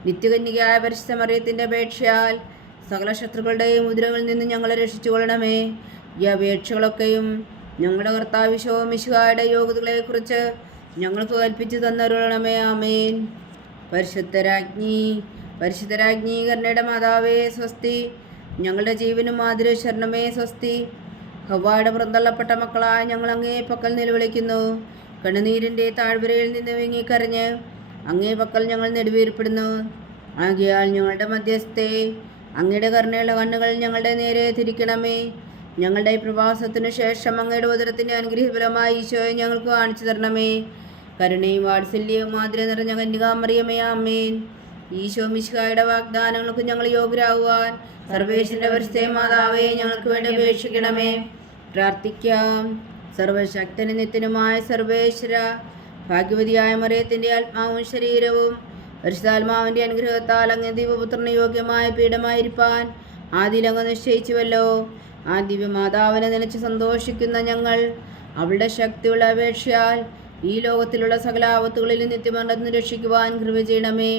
നിത്യകന്യകയായ പരിശുദ്ധ മറിയത്തിൻ്റെ അപേക്ഷയാൽ സകല ശത്രുക്കളുടെയും മുദ്രകളിൽ നിന്ന് ഞങ്ങളെ രക്ഷിച്ചുകൊള്ളണമേ. ഈ അപേക്ഷകളൊക്കെയും ഞങ്ങളുടെ കർത്താവ് ഈശോ മിശിഹായുടെ യോഗ്യതകളെക്കുറിച്ച് ഞങ്ങൾക്ക് കൽപ്പിച്ചു തന്നരുളണമേ. ആമേൻ. പരിശുദ്ധരാജ്ഞി കരുണയുടെ മാതാവേ സ്വസ്തി. ഞങ്ങളുടെ ജീവനും മാതിരി ശരണമേ സ്വസ്തി. ഹവ്വായുടെ പുറന്തള്ളപ്പെട്ട മക്കളായ ഞങ്ങൾ അങ്ങേ പക്കൽ നിലവിളിക്കുന്നു. കണ്ണുനീരിൻ്റെ താഴ്വരയിൽ നിന്ന് വിങ്ങിക്കരഞ്ഞ് അങ്ങേ പക്കൽ ഞങ്ങൾ നെടുവീർപ്പെടുന്നു. ആകയാൽ ഞങ്ങളുടെ മധ്യസ്ഥേ, അങ്ങയുടെ കരുണയുള്ള കണ്ണുകൾ ഞങ്ങളുടെ നേരെ തിരിക്കണമേ. ഞങ്ങളുടെ ഈ പ്രവാസത്തിനു ശേഷം അങ്ങയുടെ ഉദരത്തിൻ്റെ അനുഗ്രഹഫലമായി ഈശോയെ ഞങ്ങൾക്ക് കാണിച്ചു തരണമേ. കരുണയും വാത്സല്യവും മാതിരി നിറഞ്ഞ കന്യകാമറിയമേ, ആമേൻ. ഈശോ മിശിഹായുടെ വാഗ്ദാനങ്ങൾക്ക് ഞങ്ങൾ യോഗ്യരാകുവാൻ സർവേശ്വരന്റെ പരിശുദ്ധ മാതാവേ ഞങ്ങൾക്ക് വേണ്ടി അപേക്ഷിക്കണമേ. പ്രാർത്ഥിക്കാം. സർവശക്തനും നിത്യനുമായ സർവേശ്വര, ഭാഗ്യവതിയായ മറിയത്തിൻ്റെ ആത്മാവും ശരീരവും പരിശുദ്ധാത്മാവിൻ്റെ അനുഗ്രഹത്താൽ അങ്ങ് ദൈവപുത്രന് യോഗ്യമായ പീഠമായിരിക്കാൻ ആദിയിലങ്ങ് നിശ്ചയിച്ചുവല്ലോ. ആ ദിവ്യമാതാവിനെ നനച്ച് സന്തോഷിക്കുന്ന ഞങ്ങൾ അവളുടെ ശക്തിയുള്ള അപേക്ഷയാൽ ഈ ലോകത്തിലുള്ള സകല ആപത്തുകളിൽ നിത്യമരണത്തിന് രക്ഷിക്കുവാൻ കൃപ ചെയ്യണമേ.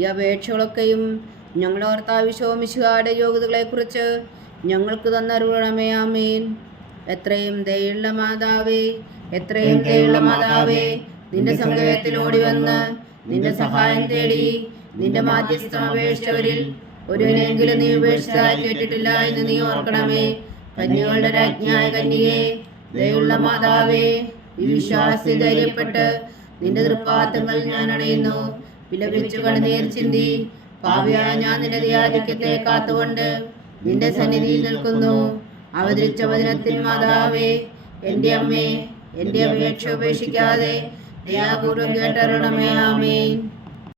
ഈ അപേക്ഷകളൊക്കെയും ഞങ്ങളുടെ കർത്താവ് ഈശോ മിശിഹായുടെ യോഗ്യതകളെക്കുറിച്ച് ഞങ്ങൾക്ക് തന്നരുളണമേ. ആമേൻ. എത്രയും ദയുള്ള മാതാവേ, നിന്റെ സങ്കേതത്തിൽ ഓടി വന്ന് നിന്റെ സഹായം തേടി നിന്റെ മാധ്യസ്ഥം അപേക്ഷിച്ചവരിൽ ഒരുവനെങ്കിലും നീ ഉപേക്ഷിച്ചതായി കേട്ടിട്ടില്ല എന്ന് നീ ഓർക്കണമേ. കന്യകളുടെ രാജ്ഞിയായ കന്യകേ, ദയുള്ള മാതാവേ, ഈ വിശ്വാസത്തിൽ ധൈര്യപ്പെട്ട് നിന്റെ തൃപ്പാദങ്ങൾ ഞാൻ അണയുന്നു. വിലപിച്ചു കണ്ണുനീർ ചിന്തി പാപിയായ ഞാൻ നിന്റെ ദയാധിക്യത്തെ കാത്തുകൊണ്ട് നിന്റെ സന്നിധിയിൽ നിൽക്കുന്നു. അവതരിച്ച വചനത്തിൻ മാതാവേ, എൻ്റെ അമ്മേ, എൻ്റെ അപേക്ഷ ഉപേക്ഷിക്കാതെ ദയാപൂർവം കേട്ടരുളണമേ. ആമേൻ.